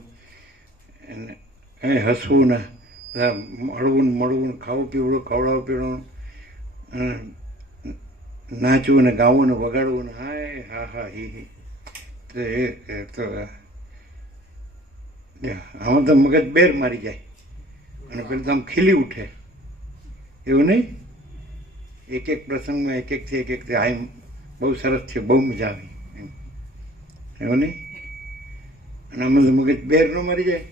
ને હસવું ને બધા મળવું ને મળવું ને ખાવું પીવડું ખવડાવવું પીવડવું નાચવું ને ગાવું ને વગાડવું ને હાય હા હા હી હી તો એ તો આમાં તો મગજ બેર મારી જાય અને પેલું તો આમ ખીલી ઉઠે એવું નહીં? એક એક પ્રસંગમાં એક એકથી આ બહુ સરસ છે બહુ મજા આવી એવું નહીં? અને આમાં તો મગજ બેર ન મારી જાય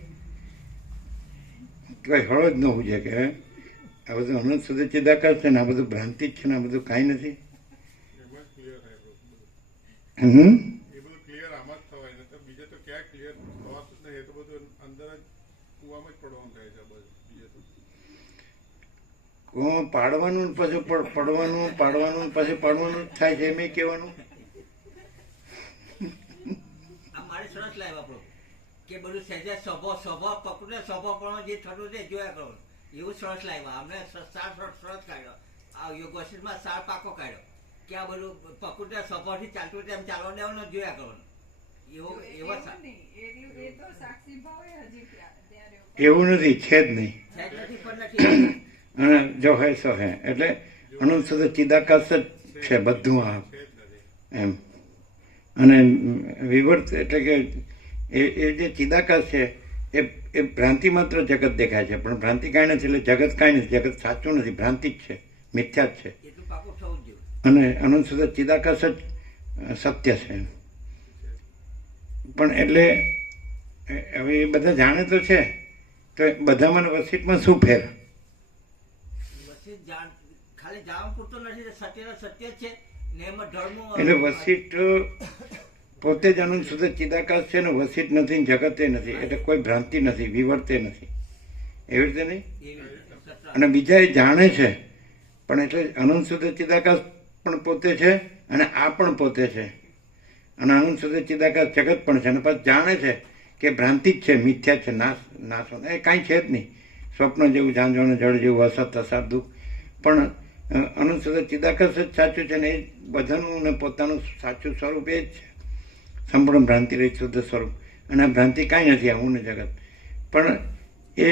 કઈ હળો જ ન હોવું જોઈએ કે આ બધું અનંત સુધી ચિદાકાશ છે ને આ બધું ભ્રાંતિ જ છે ને આ બધું કાંઈ નથી. એમાં જ ક્લિયર થાય પ્રભુ. હમ એ બધું ક્લિયર આમાં જ થવાય ને તો બીજે તો ક્યાં ક્લિયર થવાતું જ નહીં. એ તો બધું અંદર જ કુવામાં જ પડવાનું થાય છે બધું બીજે તો. પાડવાનું ને પછી પડવાનું પાડવાનું પછી પડવાનું જ થાય છે એમ કહેવાનું. આ મારે સરસ લાવ્યા પ્રભુ કે બધું સહેજા સ્વભાવ પકડે સ્વભાવ પણ જે થતું છે જોયા કરો એવું સરસ લાવ્યા અમને સરસ કાઢ્યો આ યોગ વશિષ્ઠમાં સાર પાકો કાઢ્યો કે આ બધું પ્રકૃતિ સ્વભાવથી ચાલતું હોય એમ ચાલવા દેવાનું, જોયા કરવાનું. એવો સાર એવું નથી, છે જ નહીં. છે જ નથી પણ નથી. અને જો હે સો હે એટલે અનંત સુધી ચિદાકાશ જ છે બધું આ એમ. અને વિવર્ત એટલે કે એ જે ચિદાકાશ છે એ ભ્રાંતિ માત્ર જગત દેખાય છે, પણ ભ્રાંતિ કાંઈ નથી એટલે જગત કાંઈ નથી. જગત સાચું નથી, ભ્રાંતિ જ છે, મિથ્યા જ છે. એટલું પાકું થવું જ જોઈએ. અને અનંત સુધી ચિદાકાશ જ સત્ય છે. પણ એટલે હવે એ બધા જાણે તો છે, તો બધામાં વસિષ્ઠમાં શું ફેર? વશિષ્ઠ ખાલી જાણ પૂરતો નથી, સત્યનો સત્ય જ છે ને એમાં ધર્મો. એટલે વસિષ્ઠ પોતે જ અનંત સુધી ચિદાકાશ છે ને વસિષ્ઠ નથી ને જગતે નથી, એટલે કોઈ ભ્રાંતિ નથી, વિવર્તે નથી, એવી રીતે નહીં. અને બીજા એ જાણે છે, પણ એટલે અનંત સુધી ચિદાકાશ પણ પોતે છે અને આ પણ પોતે છે. અને અનંત સુધી ચિદાકાશ જગત પણ છે અને પાછું જાણે છે કે ભ્રાંતિ જ છે, મિથ્યા છે, નાશ એ કાંઈ છે જ નહીં. સ્વપ્ન જેવું, ઝાંઝોણ જળ જેવું, અસત અસાર દુઃખ. પણ અનંત સુધી ચિદાકાશ જ સાચું છે ને એ બધાનું ને પોતાનું સાચું સ્વરૂપ એ જ છે, સંપૂર્ણ ભ્રાંતિ રહી શુદ્ધ સ્વરૂપ. અને આ ભ્રાંતિ કાંઈ નથી, આ હું ને જગત. પણ એ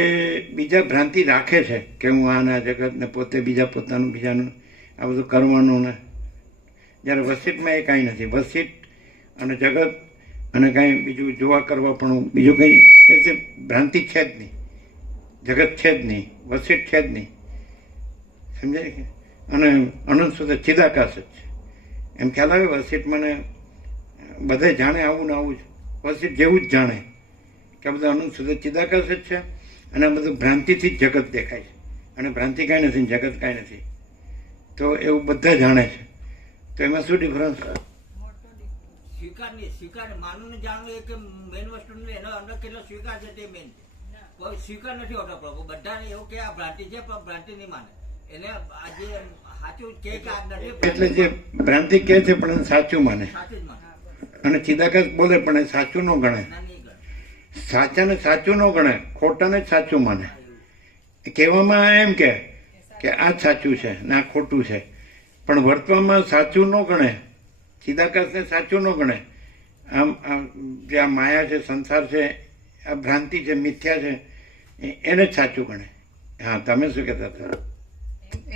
બીજા ભ્રાંતિ રાખે છે કે હું આના જગત ને પોતે બીજા પોતાનું બીજાનું આ બધું કરવાનું ને. જ્યારે વસિષ્ઠમાં એ કાંઈ નથી. વસિષ્ઠ અને જગત અને કાંઈ બીજું જોવા કરવા પણ બીજું કંઈ એ ભ્રાંતિ છે જ નહીં, જગત છે જ નહીં, વસિષ્ઠ છે જ નહીં. સમજાય કે? અને અનંત સુધી ચિદાકાશ જ છે એમ ખ્યાલ આવે. વસિષ્ઠ મને બધે જાણે આવું ને આવું જ, વસિષ્ઠ જેવું જ જાણે કે આ બધું અનંત સુધી ચિદાકાશ જ છે અને આ બધું ભ્રાંતિથી જ જગત દેખાય છે. અને ભ્રાંતિ કાંઈ નથી, જગત કાંઈ નથી. તો એવું બધા જાણે છે. તો એમાં શું ડિફરન્સ? સ્વીકાર માનવું ને જાણવું એ કે મેન વસ્તુ નથી, એનો અંદર કેટલો સ્વીકાર છે તે મેન છે. કોઈ સ્વીકાર નથી હોતો પ્રભુ. બધાને એવું કે આ ભ્રાંતિ છે પણ ભ્રાંતિ નહીં માને. એને આજે સાચું કે આ નથી, એટલે જે ભ્રાંતિ કહે છે પણ એને સાચું માને. સાચું જ માને. અને ચિદાકાશ બોલે પણ એ સાચું ન ગણે. ના નહીં ગણે. સાચાને સાચું ન ગણે, ખોટાને જ સાચું માને. કહેવામાં એમ કે આ જ સાચું છે ને આ ખોટું છે, પણ વર્તવામાં સાચું ન ગણે. ચિદાકાશને સાચું ન ગણે. આમ જે આ માયા છે, સંસાર છે, આ ભ્રાંતિ છે, મિથ્યા છે, એને જ સાચું ગણે. હા, તમે શું કહેતા હતા?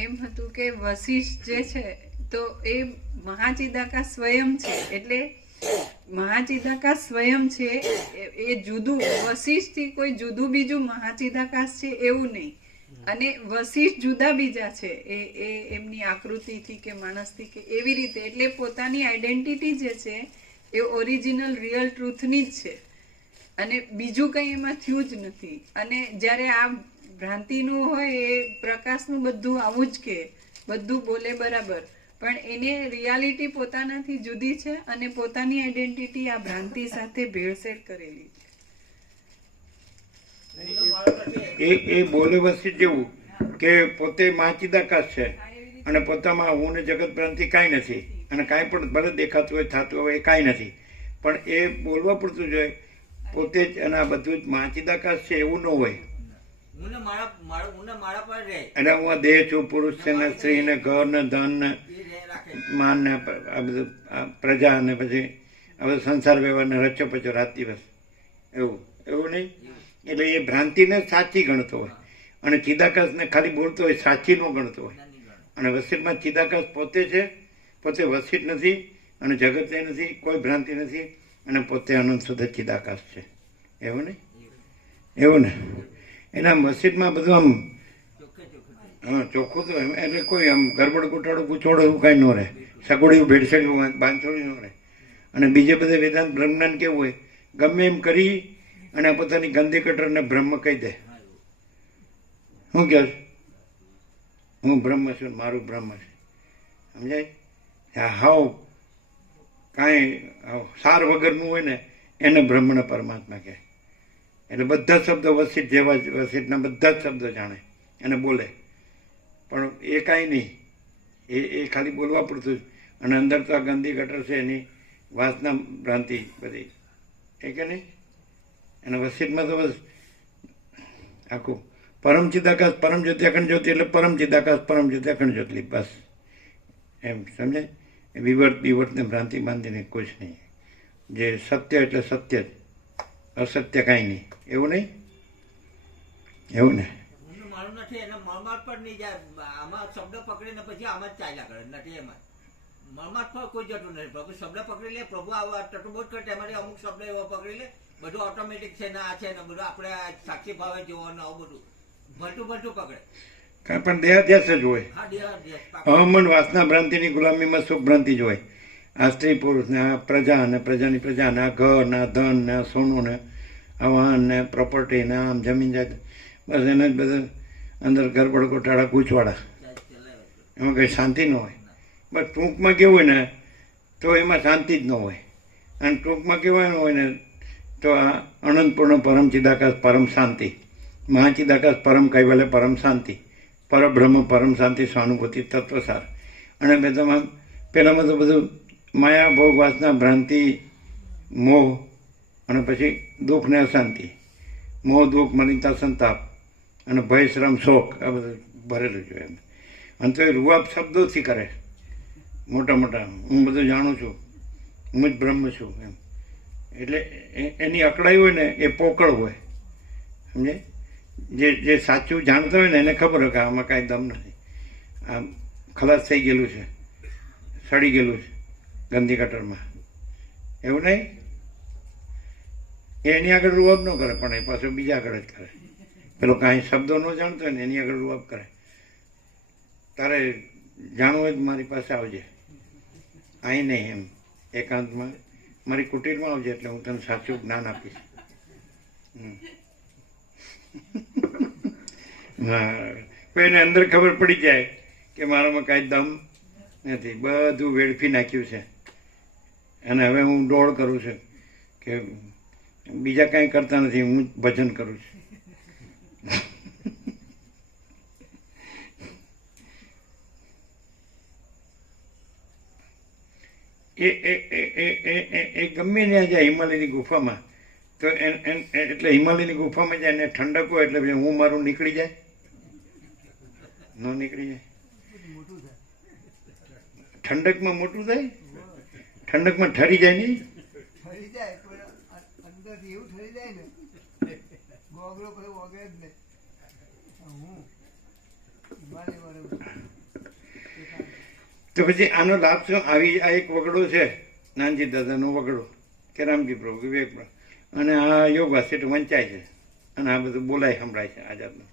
એમ હતું કે વશિષ્ઠ જે છે તો એ મહાચિદાકાશ સ્વયં છે. એટલે મહાચિદાકાશ સ્વયં છે એ જુદું, વશિષ્ઠથી કોઈ જુદું બીજું મહાચિદાકાશ છે એવું નહીં. અને વશિષ્ઠ જુદા બીજા છે એ એમની આકૃતિથી કે માણસથી કે એવી રીતે. એટલે પોતાની આઈડેન્ટિટી જે છે એ ઓરિજિનલ રિયલ ટ્રુથની જ છે અને બીજું કંઈ એમાં થયું જ નથી. અને જ્યારે આ ભ્રાંતિનું હોય એ પ્રકાશનું બધું આવું જ કે બધું બોલે બરાબર, પણ એને રિયાલિટી પોતાનાથી જુદી છે અને પોતાની આઈડેન્ટિટી આ ભ્રાંતિ સાથે ભેળસેળ કરેલી છે. એ બોલે વસિષ્ઠ જેવું કે પોતે મહાચિદાકાશ છે અને પોતામાં હું ને જગત ભ્રાંતિ કાંઈ નથી અને કાંઈ પણ ભલે દેખાતું હોય, થતું હોય, એ કાંઈ નથી. પણ એ બોલવા પૂરતું જોઈએ પોતે જ. અને આ બધું જ મહાચિદાકાશ છે એવું ન હોય. એટલે હું આ દેહ છું, પુરુષ છે ને સ્ત્રી ને ઘર ને ધન ને માન ને આ બધું પ્રજા ને પછી આ બધું સંસાર વ્યવહાર ને રચો પચો રાત દિવસ એવું નહીં. એટલે એ ભ્રાંતિને સાચી ગણતો હોય અને ચિદાકાશને ખાલી બોલતો હોય, સાચી ન ગણતો હોય. અને વસિષ્ઠમાં ચિદાકાશ પોતે છે, પોતે વસિષ્ઠ નથી અને જગતે નથી, કોઈ ભ્રાંતિ નથી અને પોતે અનંત સુધી ચિદાકાશ છે. એવું નહીં? એવું ને? એના વસિષ્ઠમાં બધું આમ ચોખ્ખું તો એટલે કોઈ આમ ગરબડ ગોટાળું ગૂંચોડો એવું કાંઈ ન રહે, સગોડિયું ભેળસેળ્યું બાંધછોડી ન રહે. અને બીજે બધે વેદાંત બ્રહ્મજ્ઞાન કેવું હોય, ગમે એમ કરી અને પોતાની ગંદી કટરને બ્રહ્મ કહી દે. શું કહે? હું બ્રહ્મ છું, મારું બ્રહ્મ છે. સમજાય? હાવ કાંઈ સાર વગરનું હોય ને એને બ્રહ્મને પરમાત્મા કહે. એટલે બધા શબ્દો વસિષ્ઠ જેવા જ, વસિષ્ઠના બધા જ શબ્દો જાણે અને બોલે, પણ એ કાંઈ નહીં. એ ખાલી બોલવા પૂરતું જ. અને અંદર તો આ ગંદી ગટર છે એની વાસના ભ્રાંતિ બધી, એ કે નહીં? અને વસિષ્ઠમાં તો બસ આખું પરમ ચિદાકાશ પરમ જ્યોતિ અખંડ જ્યોતિ એટલે પરમ ચિદાકાશ પરમ જ્યોતિ અખંડ જ્યોતિ, બસ એમ સમજાય. વિવર્ત ને ભ્રાંતિ બાંધીને કોઈ જ નહીં. જે સત્ય એટલે સત્ય જ, અસત્ય કાંઈ નહીં. એવું નહીં, એવું ને. હું મારું નથી, એના મળમાટ પર નહીં જાય. આમાં શબ્દ પકડીને પછી આમાં જ ચાલ્યા કરે, નથી એમાં મળમાટ પર કોઈ જતું નથી. પ્રભુ શબ્દ પકડી લે, પ્રભુ આવા ટટુબોધ કરે એમાંથી અમુક શબ્દ એવો પકડી લે, બધું ઓટોમેટિક છે ને આ છે ને બધું આપણે સાક્ષી ભાવે જોવાનું આવું બધું ભલતું પકડે. કાંઈ પણ દેહાધ્યાસ જ હોય. હા દેહ અહમન વાસના ભ્રાંતિની ગુલામીમાં સુખ ભ્રાંતિ જ હોય. આ સ્ત્રી પુરુષ ને આ પ્રજા ને પ્રજાની પ્રજા ને આ ઘર ને આ ધન ને આ સોનું ને આ વાહન ને પ્રોપર્ટી ને આમ જમીન જાત, બસ એને જ બધા અંદર ગરબડ ગોટાળા ગૂંચવાડા, એમાં કંઈ શાંતિ ન હોય. બસ ટૂંકમાં કેવું હોય ને તો એમાં શાંતિ જ ન હોય. અને ટૂંકમાં કહેવાનું હોય ને તો આ અનંતપૂર્ણ પરમ ચિદાકાશ પરમ શાંતિ, મહાચિદાકાશ પરમ કૈવલ્ય પરમ શાંતિ, પરબ્રહ્મ પરમ શાંતિ સ્વાનુભૂતિ તત્વસાર. અને બધામાં પહેલાંમાં તો બધું માયા ભોગ વાસના ભ્રાંતિ મોહ અને પછી દુઃખ ને અશાંતિ, મોહ દુઃખ મલિનતા સંતાપ અને ભય શ્રમ શોક, આ બધું ભરેલું છે એમ. અને તો એ રૂઆબ શબ્દોથી કરે મોટા મોટા, હું બધું જાણું છું, હું જ બ્રહ્મ છું એમ. એટલે એની અકળાઈ હોય ને એ પોકળ હોય, સમજે. જે સાચું જાણતા હોય ને એને ખબર હોય કે આમાં કાંઈ દમ નથી, આમ ખલાસ થઈ ગયેલું છે, સડી ગયેલું છે ગંદી ગટરમાં, એવું નહીં. એની આગળ રૂઆબ ન કરે, પણ એ પાછું બીજા આગળ જ કરે. પેલો કાંઈ શબ્દો ન જાણતો હોય ને એની આગળ રૂઆબ કરે. તારે જાણવું હોય મારી પાસે આવજે, અહીં નહીં એમ એકાંતમાં મારી કુટીરમાં આવજે, એટલે હું તને સાચું જ્ઞાન આપીશ. કોઈને અંદર ખબર પડી જાય કે મારામાં કાંઈ દમ નથી, બધું વેડફી નાખ્યું છે, અને હવે હું દોડ કરું છું કે બીજા કાંઈ કરતા નથી, હું જ ભજન કરું છું. એ ગમે ત્યાં જાય હિમાલયની ગુફામાં, તો એટલે હિમાલયની ગુફામાં જાય ને ઠંડક હોય એટલે હું મારું નીકળી જાય, ન નીકળી જાય. ઠંડકમાં મોટું થાય, ઠંડકમાં ઠરી જાય નહીં. ઠરી જાય પણ અંદરથી એવું ઠરી જાય ને ગોગરો પછી વગે જ નહીં. હું હિમાલય વાળો તો પછી આનો લાભ શું? આવી આ એક વગડો છે, નાનજી દાદાનો વગડો કે રામજી પ્રભુ વિવેક પ્રભુ, અને આ યોગ વાસિટ વંચાય છે, અને આ બધું બોલાય સંભળાય છે આઝાદનું.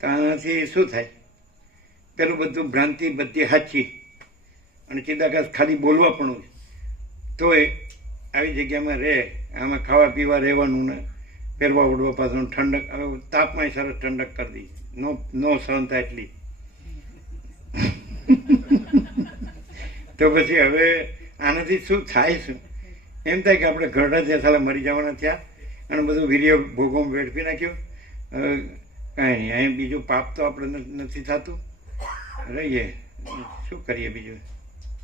તો આનાથી શું થાય? પેલું બધું ભ્રાંતિ બધી સાચી અને ચિદાકાશ ખાલી બોલવા પણ તો એ આવી જગ્યામાં રહે, આમાં ખાવા પીવા રહેવાનું ને પહેરવા ઉડવા પાછું ઠંડક. હવે તાપમાં સરસ ઠંડક કરી દી, નો સહન થાય એટલી. તો પછી હવે આનાથી શું થાય? શું એમ થાય કે આપણે ઘરડા થયા, સાલા મરી જવાના થયા, અને બધું વીર્ય ભોગોમાં વેડફી નાખ્યું. કાંઈ નહીં, અહીં બીજું પાપ તો આપણે નથી થતું, રહીએ શું કરીએ, બીજું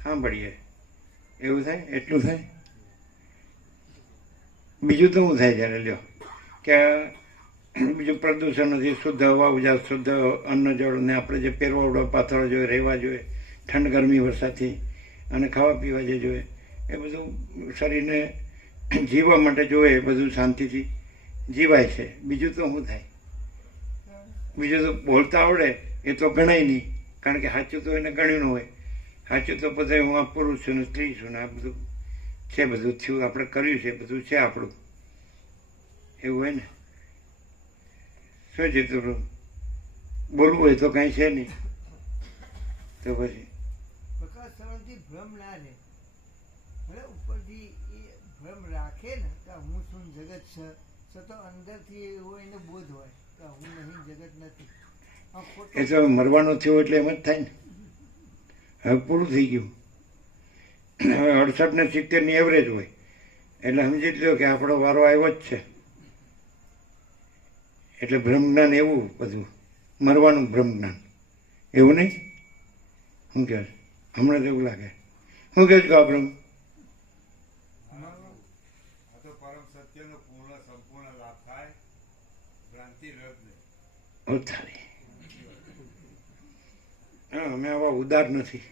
સાંભળીએ, એવું થાય, એટલું થાય. બીજું તો શું થાય જ્યારે લ્યો કે બીજું પ્રદૂષણ નથી, શુદ્ધ હવા ઉજાસ, શુદ્ધ અન્ન જળ, ને આપણે જે પહેરવા ઉડવા પાથરવા જોઈએ, રહેવા જોઈએ, ઠંડ ગરમી વરસાદથી, અને ખાવા પીવા જે જોઈએ એ બધું શરીરને જીવવા માટે જોઈએ, એ બધું શાંતિથી જીવાય છે. બીજું તો શું થાય? બીજું તો બોલતા આવડે એ તો ગણાય નહીં, કારણ કે સાચું તો એને ગણ્યું ન હોય. સાચું તો પછી હું આ પુરુષ છું ને સ્ત્રી છું ને આ બધું છે, બધું થયું, આપણે કર્યું છે, બધું છે આપણું, એવું હોય ને. શું છે તો બોલવું હોય તો કાંઈ છે નહીં, તો પછી પ્રકાશ સળંગથી ભ્રમ ના રહે. ભલે ઉપરથી એ ભ્રમ રાખે ને કે હું છું ને જગત છે, છતાં અંદરથી એવો એને બોધ હોય કે હું નહીં, જગત નથી. આ ખોટો એ તો મરવાનો થયો એટલે એમ જ થાય ને. હવે પૂરું થઈ ગયું. હવે 68 ને 70 એવરેજ હોય એટલે સમજી લો કે આપણો વારો આવ્યો જ છે. એટલે બ્રહ્મજ્ઞાન એવું બધું, મરવાનું બ્રહ્મજ્ઞાન એવું નહીં. શું કહે હમણાં તો એવું લાગે, શું કહે છો આપણે? આ તો પરમ સત્યનો પૂર્ણ સંપૂર્ણ લાભ થાય, ભ્રાંતિ રદ નહીં. બહુ ચાલે. હા, અમે આવા ઉદાર નથી.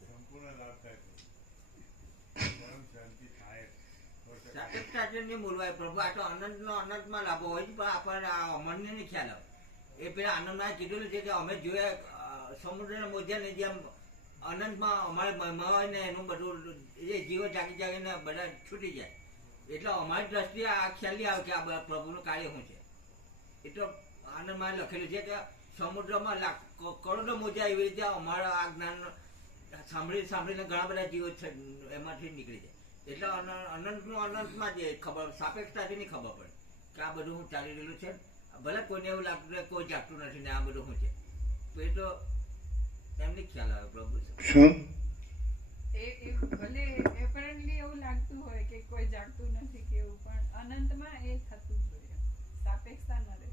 સંપૂર્ણ લાભ થાય છે. પરમ શાંતિ થાય. સાપેક્ષતા નહીં બોલવાય પ્રભુ, આ તો અનંતનો અનંતમાં લાભો હોય છે, પણ આપણને આ અમરને નહીં ખ્યાલ આવે. એ પેલા આનંદમાં કીધેલું છે કે અમે જોયા સમુદ્રના મોજાને જેમ અનંતમાં અમારે મહિમા હોય ને એનું બધું એ જીવો જાગી જાગીને બધા છૂટી જાય. એટલે અમારી દ્રષ્ટિએ આ ખ્યાલ નહીં આવે કે આ પ્રભુનું કાર્ય શું છે. એ તો આનંદમાં લખેલું છે કે સમુદ્રમાં કરોડો મોજા એવી રીતે અમારા આ જ્ઞાન સાંભળીને ઘણા બધા જીવો એમાંથી નીકળી જાય. એટલે અનંતનું અનંતમાં જે ખબર સાપેક્ષતાથી નહીં ખબર પડે કે આ બધું શું ચાલી રહેલું છે. ભલે કોઈને એવું લાગતું કે કોઈ જાગતું નથી ને આ બધું શું છે, તો એ તો એમને ખ્યાલ આવે પ્રભુ. શું એ ભલે એપરન્ટલી એવું લાગતું હોય કે કોઈ જાગતું નથી કે એવું, પણ અનંતમાં એ થતું જ હોય, સાપેક્ષતા ન રહે.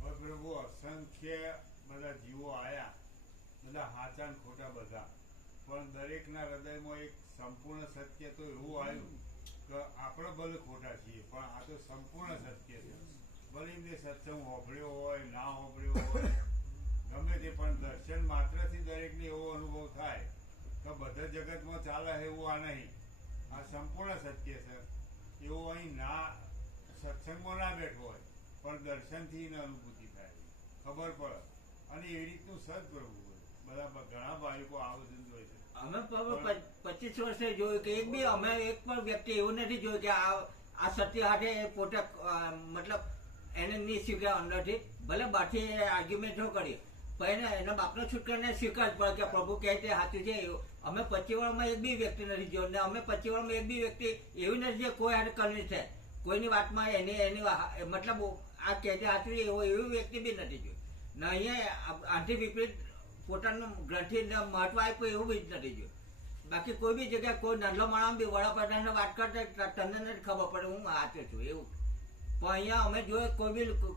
હવે પ્રભુ અસંખ્ય બધા જીવો આયા, બધા સાચા ને ખોટા બધા, પણ દરેકના હૃદયમાં એક સંપૂર્ણ સત્ય તો એવું આવ્યું કે આપણે ભલે ખોટા છીએ પણ આ તો સંપૂર્ણ સત્ય છે. ભલે એમને સત્સંગ હોભળ્યો હોય ના હોભળ્યો હોય ગમે તે, પણ દર્શન માત્રથી દરેકને એવો અનુભવ થાય કે બધા જગતમાં ચાલે એવું આ નહીં, આ સંપૂર્ણ સત્ય છે. એવું અહીં ના સત્સંગમાં ના બેઠો હોય પણ દર્શનથી એને અનુભૂતિ થાય, ખબર પડે. અને એવી રીતનું સદપ્રભુ હોય. બધા ઘણા ભાઈકો આ બધું જોઈ છે. અમે 25 વર્ષે જોયું કે અમે એક પણ વ્યક્તિ એવું નથી જોયું કે આ સત્ય હાથે પોતે મતલબ એને નહીં સ્વીકાર અંદરથી, ભલે બાથી આર્ગ્યુમેન્ટો કરીએ પણ એના બાપનો છૂટકાને સ્વીકાર જ પડે કે પ્રભુ કહે તે સાચું છે. એવું અમે 25 વર્ષમાં એક બી વ્યક્તિ નથી જોયું, ને અમે 25 વર્ષમાં એક બી વ્યક્તિ એવી નથી જે કોઈ હાથે કન્વિન્સ થાય કોઈની વાતમાં એની મતલબ આ કહે તે સાચું છે એવું વ્યક્તિ બી નથી જોયું. ને અહીંયા આથી વિપરીત પોતાનું ગ્રંથિને મહત્વ આપ્યું એવું બી જ નથી જોયું. બાકી કોઈ બી જગ્યાએ કોઈ નાનો માણસ બી વડાપ્રધાનને વાત કરતા તમને નથી ખબર પડે હું સાચો છું એવું. પણ અહીંયા અમે જોયું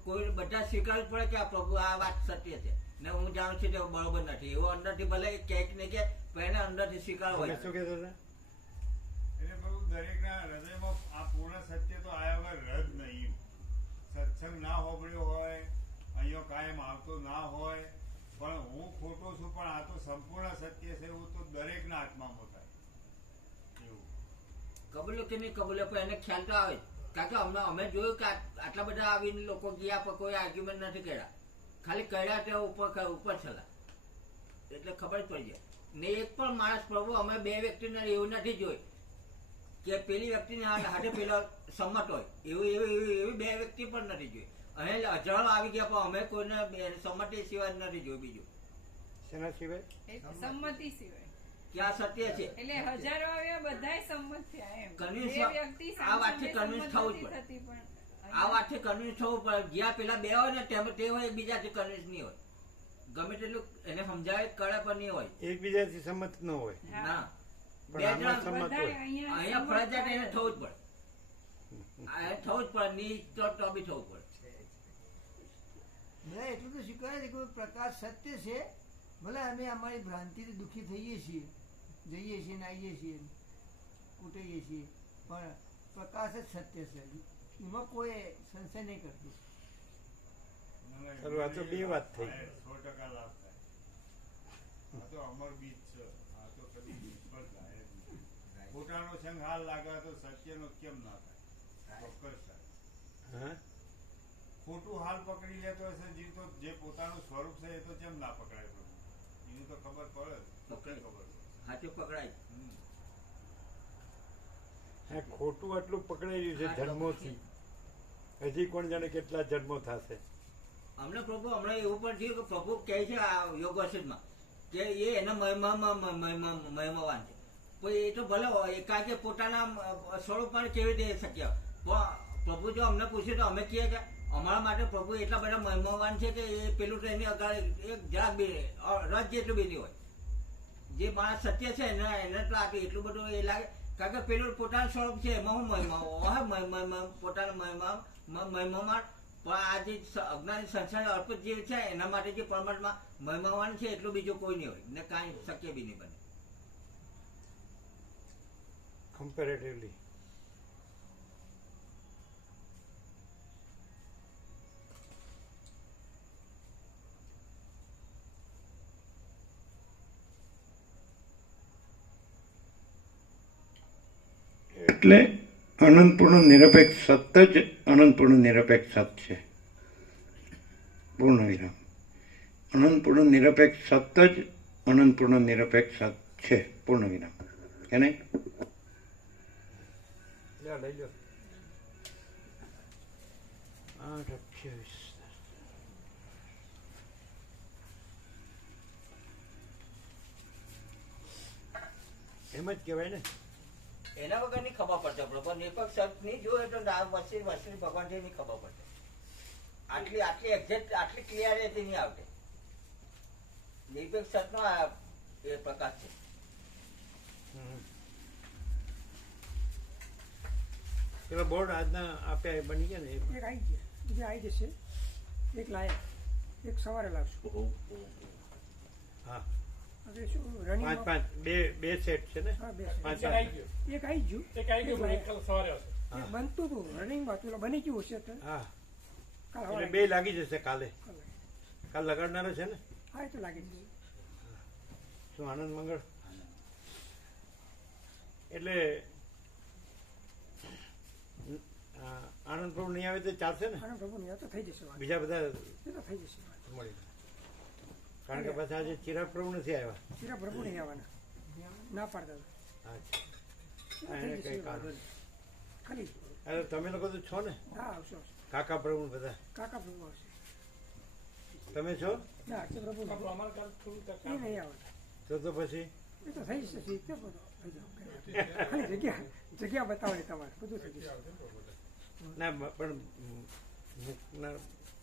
કોઈ બધા સ્વીકારવું પડે કે આ પ્રભુ આ વાત સત્ય છે ને હું જાણું છું કે બરોબર નથી. એવો અંદરથી ભલે ક્યાંક ને ક્યાંક પણ એને અંદરથી સ્વીકારવો હોય. એટલે પ્રભુ દરેકના હૃદયમાં આ પૂર્ણ સત્ય તો આયા વગર રદ નહીં. સત્સંગ ના હોબળ્યો હોય, અહીંયા કાયમ આવતો ના હોય, પણ હું ખોટો છું પણ આ તો સંપૂર્ણ સત્ય છે એવું તો દરેકના આત્મામાં થાય. એવું કબૂલો કે નહીં કબૂલો પણ એને ખ્યાલ તો આવે જ. કારણ કે અમે જોયું કે આટલા બધા આવીને લોકો ગયા પણ કોઈ આર્ગ્યુમેન્ટ નથી કર્યા, ખાલી કર્યા તે ઉપર છલા એટલે ખબર જ પડી જાય. ને એક પણ માણસ પ્રભુ અમે બે વ્યક્તિને એવું નથી જોયું કે પેલી વ્યક્તિને હાથે પેલો સંમત હોય એવી બે વ્યક્તિ પણ નથી જોઈ. અહીં હજારો આવી ગયા પણ અમે કોઈને સંમતિ સિવાય નથી જોયું. બીજું શેના સિવાય? સંમતિ સિવાય કે આ સત્ય છે એટલે હજારો આવ્યા બધાય સંમત થયા એમ. Convince બે વ્યક્તિ આ વાતથી convince થવું જ પડે. થતી પણ આ વાતથી કન્વિન્સ થવું પડે. જ્યાં પેલા બે હોય ને તે હોય એકબીજાથી કન્વિન્સ નહીં હોય. ગમે તેટલું એને સમજાવે કરે પણ નહીં હોય, એકબીજાથી સંમત ન હોય. ના પણ બે આમાં જણા સંમત હોય. અહીંયા ફરજિયાત એને થવું જ પડે. આ થવું જ પડે નહીં તો બી થવું પડે. ના એટલું તો સ્વીકારે છે કે પ્રકાશ સત્ય છે. ભલે અમે અમારી ભ્રાંતિથી દુઃખી થઈએ છીએ, જઈએ છીએ ને આવીએ છીએ કૂટીએ છીએ, પણ પ્રકાશ જ સત્ય છે. એમાં કોઈ સંશય નહીં કરતું. ખરું, આ તો બે વાત થઈ. 100% લાભ થાય. આ તો અમર બીજ છે. આ તો કદી નિષ્ફળ જાય જ નહીં. ખોટાનો સંગ હાલ લાગે તો સત્યનો કેમ ના થાય? ચોક્કસ થાય. હા, ખોટું હાલ પકડી લેતો હશે જે પોતાનું સ્વરૂપ છે એ તો કેમ ના પકડાય? પ્રભુ એનું તો ખબર પડે. પકડાય. ખબર પડે. હાથે પકડાય. આ ખોટું આટલું પકડાઈ રહ્યું છે જન્મોથી. હજી કોણ જાણે કેટલા જન્મો થશે. અમને પ્રભુ હમણાં એવું પણ થયું કે પ્રભુ કહે છે આ યોગ વસનમાં કે એ એના મહિમાવાન છે. પણ એ તો ભલે એકાકે પોતાના સ્વરૂપમાં કેવી રીતે શક્ય, પણ પ્રભુ જો અમને પૂછ્યું તો અમે કહીએ કે અમારા માટે પ્રભુ એટલા બધા મહિમાવાન છે કે એ પેલું તો એની અગાડે એક જરાક બી રસ જેટલું બી નહીં હોય. જે માણસ સત્ય છે એને તો આપી એટલું બધું એ લાગે. કારણ કે પેલું પોતાનું સ્વરૂપ છે એમાં હું મહિમા પોતાના મહિમામાં પણ આ જે અજ્ઞાની સંસાર અર્પિત જીવ છે એના માટે જે પરમાત્મા મહિમાવાન છે એટલું બીજું કોઈ નહીં હોય ને કાંઈ શક્ય બી નહીં બને. કમ્પેરેટિવલી એટલે અનંતપૂર્ણ નિરપેક્ષ સત જ અનંતપૂર્ણ નિરપેક્ષ સત છે. પૂર્ણ વિરામ. અનંતપૂર્ણ નિરપેક્ષ સત જ અનંતપૂર્ણ નિરપેક્ષ સત છે. પૂર્ણ વિરામ. કે નહીં? લઈ લો. 8:28. એમ જ કહેવાય ને. એના વગર નહીં ખબર પડતો પ્રભુ નિરપેક્ષ સત નહીં જોયે તો વસી ભગવાન છે નહીં ખબર પડે. આટલી એક્ઝેક્ટ આટલી ક્લિયરિટી નહીં આવતી. નિરપેક્ષ સતનો આ એ પ્રકાશ છે. પેલા બોર્ડ આજના આપ્યા એ બની ગયા ને. એક આવી ગયા, બીજા આવી જશે. એક લાયા, એક સવારે લાવશું. હા, હવે શું રનિંગ 5 બે સેટ છે ને. હા, બે પાંચ એક આવી ગયું, એક લાયા. સવારે આવશે. એક બનતું હતું રનિંગમાં, પેલો બની ગયું હશે તો હા, કાલ એટલે સવારે બે લાગી જશે કાલે. કાલ લગાડનારો છે ને. હા, એ તો લાગી જશે. શું આનંદ મંગળ. એટલે આનંદ પ્રભુ નહીં આવે તો ચાલશે ને. આનંદ પ્રભુ નહીં તો થઈ જશે વાત. બીજા બધા એ તો થઈ જશે વાત. મળી. કારણ કે પછી આજે ચિરાગ પ્રભુ નથી આવ્યા. સીરા પ્રભુ નહીં આવવાના, ના પાડતા હા, હતા. એને થઈ કઈ જશે કારણ વાત. ખાલી અરે તમે લોકો તો છો ને. હા, આવશો આવશો. કાકા પ્રભુ બધા કાકા પ્રભુ આવશે. તમે છો. ના, અક્ષય પ્રભુ નહીં. એ નહીં આવવાના. તો પછી એ તો થઈ જશે સીટ ને બધું થઈ જાવ. ખાલી જગ્યા બતાવવાની તમારે, બધું થઈ જશે. ના પણ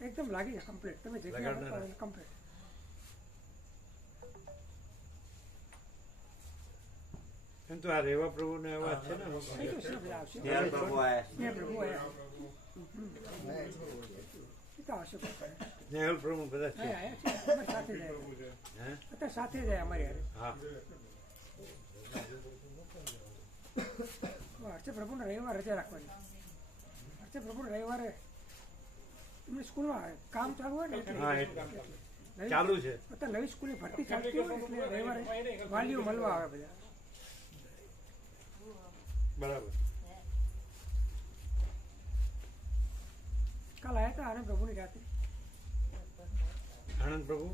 એકદમ લાગી જાય કમ્પ્લીટ. તમે જગ્યા લગાડનારા. બતાવો કમ્પ્લીટ. એમ તો આ રેવા પ્રભુ ને અવાજ છે ને. એ તો શું બધા આવશે. ત્યારે પ્રભુ આવ્યા. ત્યાં પ્રભુ આવ્યા. એ તો આવશે પ્રભુ. નેહલ પ્રભુ બધા છે. હા, આવ્યા છે. અમારી સાથે જાય. હે? અત્યારે સાથે જાય અમારી હારે. હા, અર્ચે પ્રભુને રવિવાર રજા રાખવાની. અર્ચે પ્રભુને રવિવારે એમની સ્કૂલમાં કામ ચાલુ હોય ને એટલે. હા, નવી- ચાલુ છે. અત્યારે નવી સ્કૂલની ભરતી ચાલતી હોય ને એટલે રવિવારે વાલીઓ મળવા આવે બધા. બરાબર. કાલ આવ્યા હતા આનંદ પ્રભુની રાતે. આનંદ પ્રભુ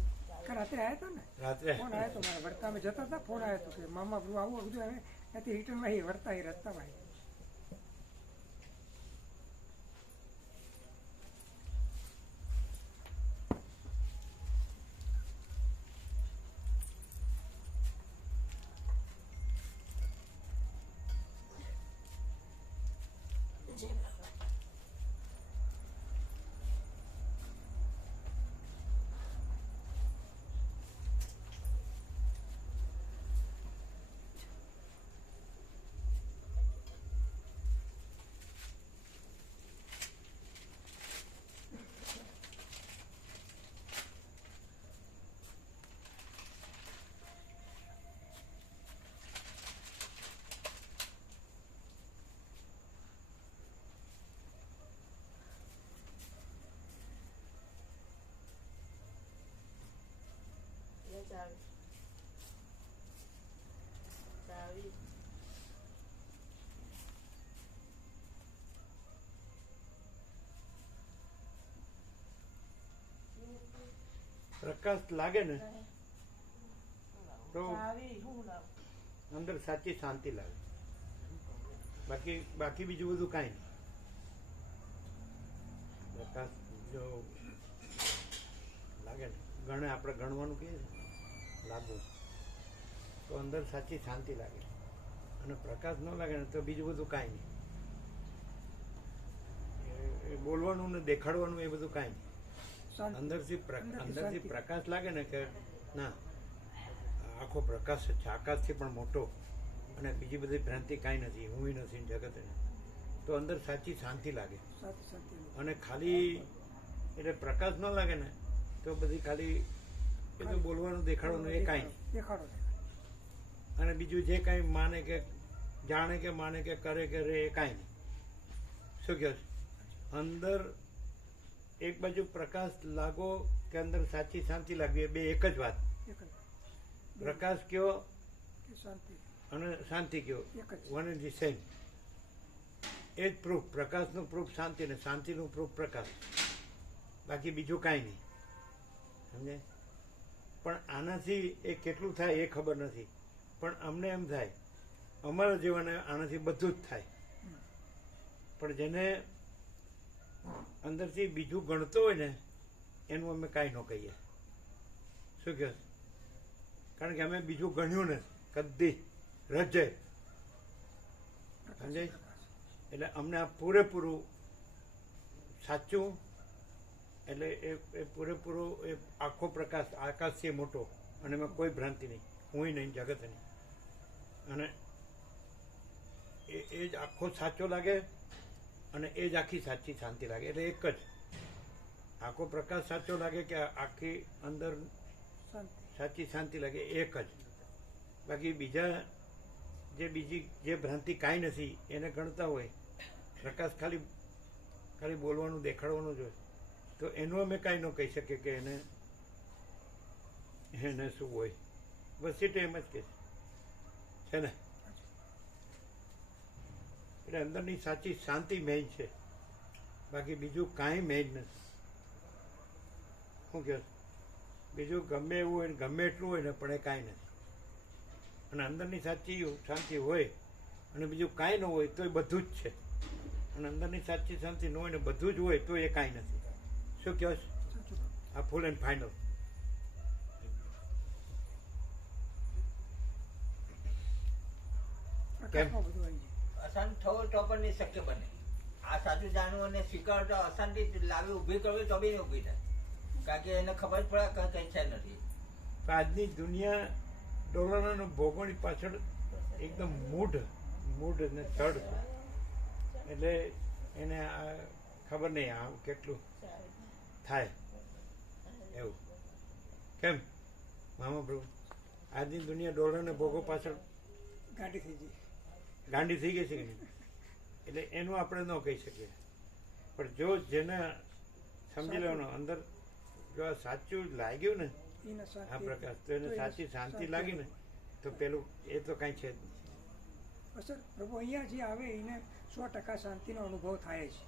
કાલ રાતે આવ્યા હતા ને. રાત્રે ફોન આવ્યો હતો મારા વડતા અમે જતા હતા, ફોન આવ્યો હતો કે મામા પ્રભુ આવું બધું અમે ત્યાંથી રિટર્નમાં એ વડતા એ રસ્તામાં. પ્રકાશ લાગે ને તો અંદર સાચી શાંતિ લાગે. બાકી બીજું બધું કાંઈ નહીં. પ્રકાશ જો લાગે ને ગણે આપણે ગણવાનું કહીએ ને લાગવું તો અંદર સાચી શાંતિ લાગે. અને પ્રકાશ ન લાગે ને તો બીજું બધું કાંઈ નહીં. એ બોલવાનું ને દેખાડવાનું એ બધું કાંઈ નહીં. અંદરથી પ્રકાશ લાગે ને કે ના આખો પ્રકાશ છે, આકાશથી પણ મોટો, અને બીજી બધી ભ્રાંતિ કાંઈ નથી, હું નથી જગત નહીં, તો અંદર સાચી શાંતિ લાગે. અને ખાલી એટલે પ્રકાશ ન લાગે ને તો બધી ખાલી એ તો બોલવાનું દેખાડવાનું એ કાંઈ નહીં. અને બીજું જે કાંઈ માને કે જાણે કે માને કે કરે કે રે એ કાંઈ નહીં. શું કહો છો? અંદર એક બાજુ પ્રકાશ લાગો કે અંદર સાચી શાંતિ લાગવી, એ બે એક જ વાત. પ્રકાશ કયો અને શાંતિ કયો, વન ઇઝ ધી સેમ. એ જ પ્રૂફ, પ્રકાશનું પ્રૂફ શાંતિ ને શાંતિનું પ્રૂફ પ્રકાશ, બાકી બીજું કાંઈ નહીં. સમજે? પણ આનાથી એ કેટલું થાય એ ખબર નથી, પણ અમને એમ થાય અમારા જીવને આનાથી બધું જ થાય. પણ જેને અંદરથી બીજું ગણતો હોય ને એનું અમે કાંઈ ન કહીએ. શું કહે? કારણ કે અમે બીજું ગણ્યું ને કદી રજે. સમજાય? એટલે અમને આ પૂરેપૂરું સાચું, એટલે એ પૂરેપૂરો એ આખો પ્રકાશ આકાશથી મોટો, અને એમાં કોઈ ભ્રાંતિ નહીં, હું નહીં, જગત નહીં. અને એ જ આખો સાચો લાગે, અને એ જ આખી સાચી શાંતિ લાગે. એટલે એક જ આખો પ્રકાશ સાચો લાગે કે આખી અંદર સાચી શાંતિ લાગે, એક જ. બાકી બીજા જે ભ્રાંતિ કાંઈ નથી એને ગણતા હોય, પ્રકાશ ખાલી બોલવાનું દેખાડવાનું જ હોય, તો એનું અમે કાંઈ ન કહી શકીએ કે એને શું હોય. બસ એટલે એમ જ કે છે ને. એટલે અંદરની સાચી શાંતિ મેઇન છે, બાકી બીજું કાંઈ મેઇન નથી. શું કહે? બીજું ગમે એવું હોય ને ગમે એટલું હોય ને પણ એ કાંઈ નથી. અને અંદરની સાચી શાંતિ હોય અને બીજું કાંઈ ન હોય તો એ બધું જ છે. અને અંદરની સાચી શાંતિ ન હોય ને બધું જ હોય તો એ કાંઈ નથી. શું કહો છો? આ ફૂલ એન્ડ ફાઇનલ. કેમ? અશાંત થવો તો પણ નહીં શક્ય બને. આ સાચું જાણવું અને સ્વીકારવું તો અશાંતિ લાવી ઊભી કરવી તો બી નહીં ઊભી થાય, કારણ કે એને ખબર જ પડે કે કંઈ છે નથી. આજની દુનિયા ડોલરોનું ભોગવણી પાછળ એકદમ મૂઢ અને ચડ છે. એટલે એને આ ખબર નહીં આ કેટલું થાય એવું. કેમ મામા પ્રભુ? આજની દુનિયા ડોલરને ભોગો પાછળ ગાંડી થઈ ગઈ છે કે નહીં? એટલે એનું આપણે ન કહી શકીએ. પણ જો જેને સમજી લેવાનું અંદર જો આ સાચું લાગ્યું ને આ પ્રકાશ, તો એને સાચી શાંતિ લાગી ને તો પેલું એ તો કાંઈ છે જ નહીં. સર પ્રભુ અહીંયા જે આવે એને 100% શાંતિનો અનુભવ થાય છે.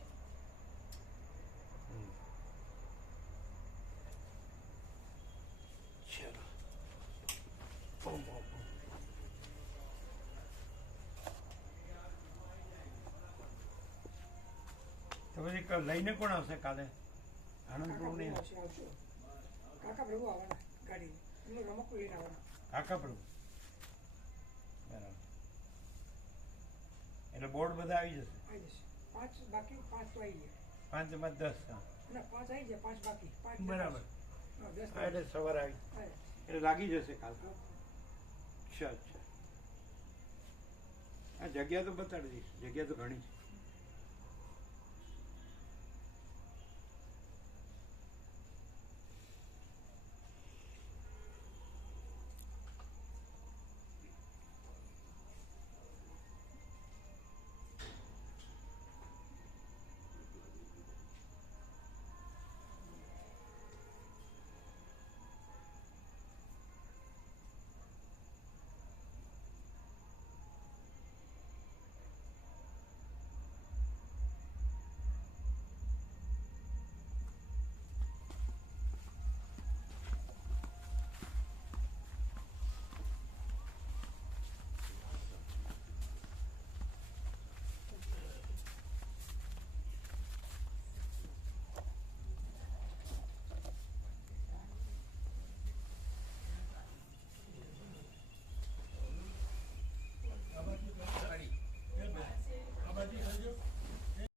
તો પછી લઈને કોણ આવશે કાલે? આનંદ પ્રભુ નહીં? કાકા પ્રભુ આવવાના ગાડી, એમનું રમકડું લઈને આવવાના. કાકા પ્રભુ બરાબર. એટલે બોર્ડ બધા આવી જશે? આવી જશે. 5 બાકી, 5 તો આવી ગયા. 5 માં 10. ના 5 આવી ગયા, 5 બાકી. 5 બરાબર. 10 એટલે સવારે આવી એટલે લાગી જશે કાલ. અચ્છા. આ જગ્યા તો બતાડી દઈશ, જગ્યા તો ઘણી છે.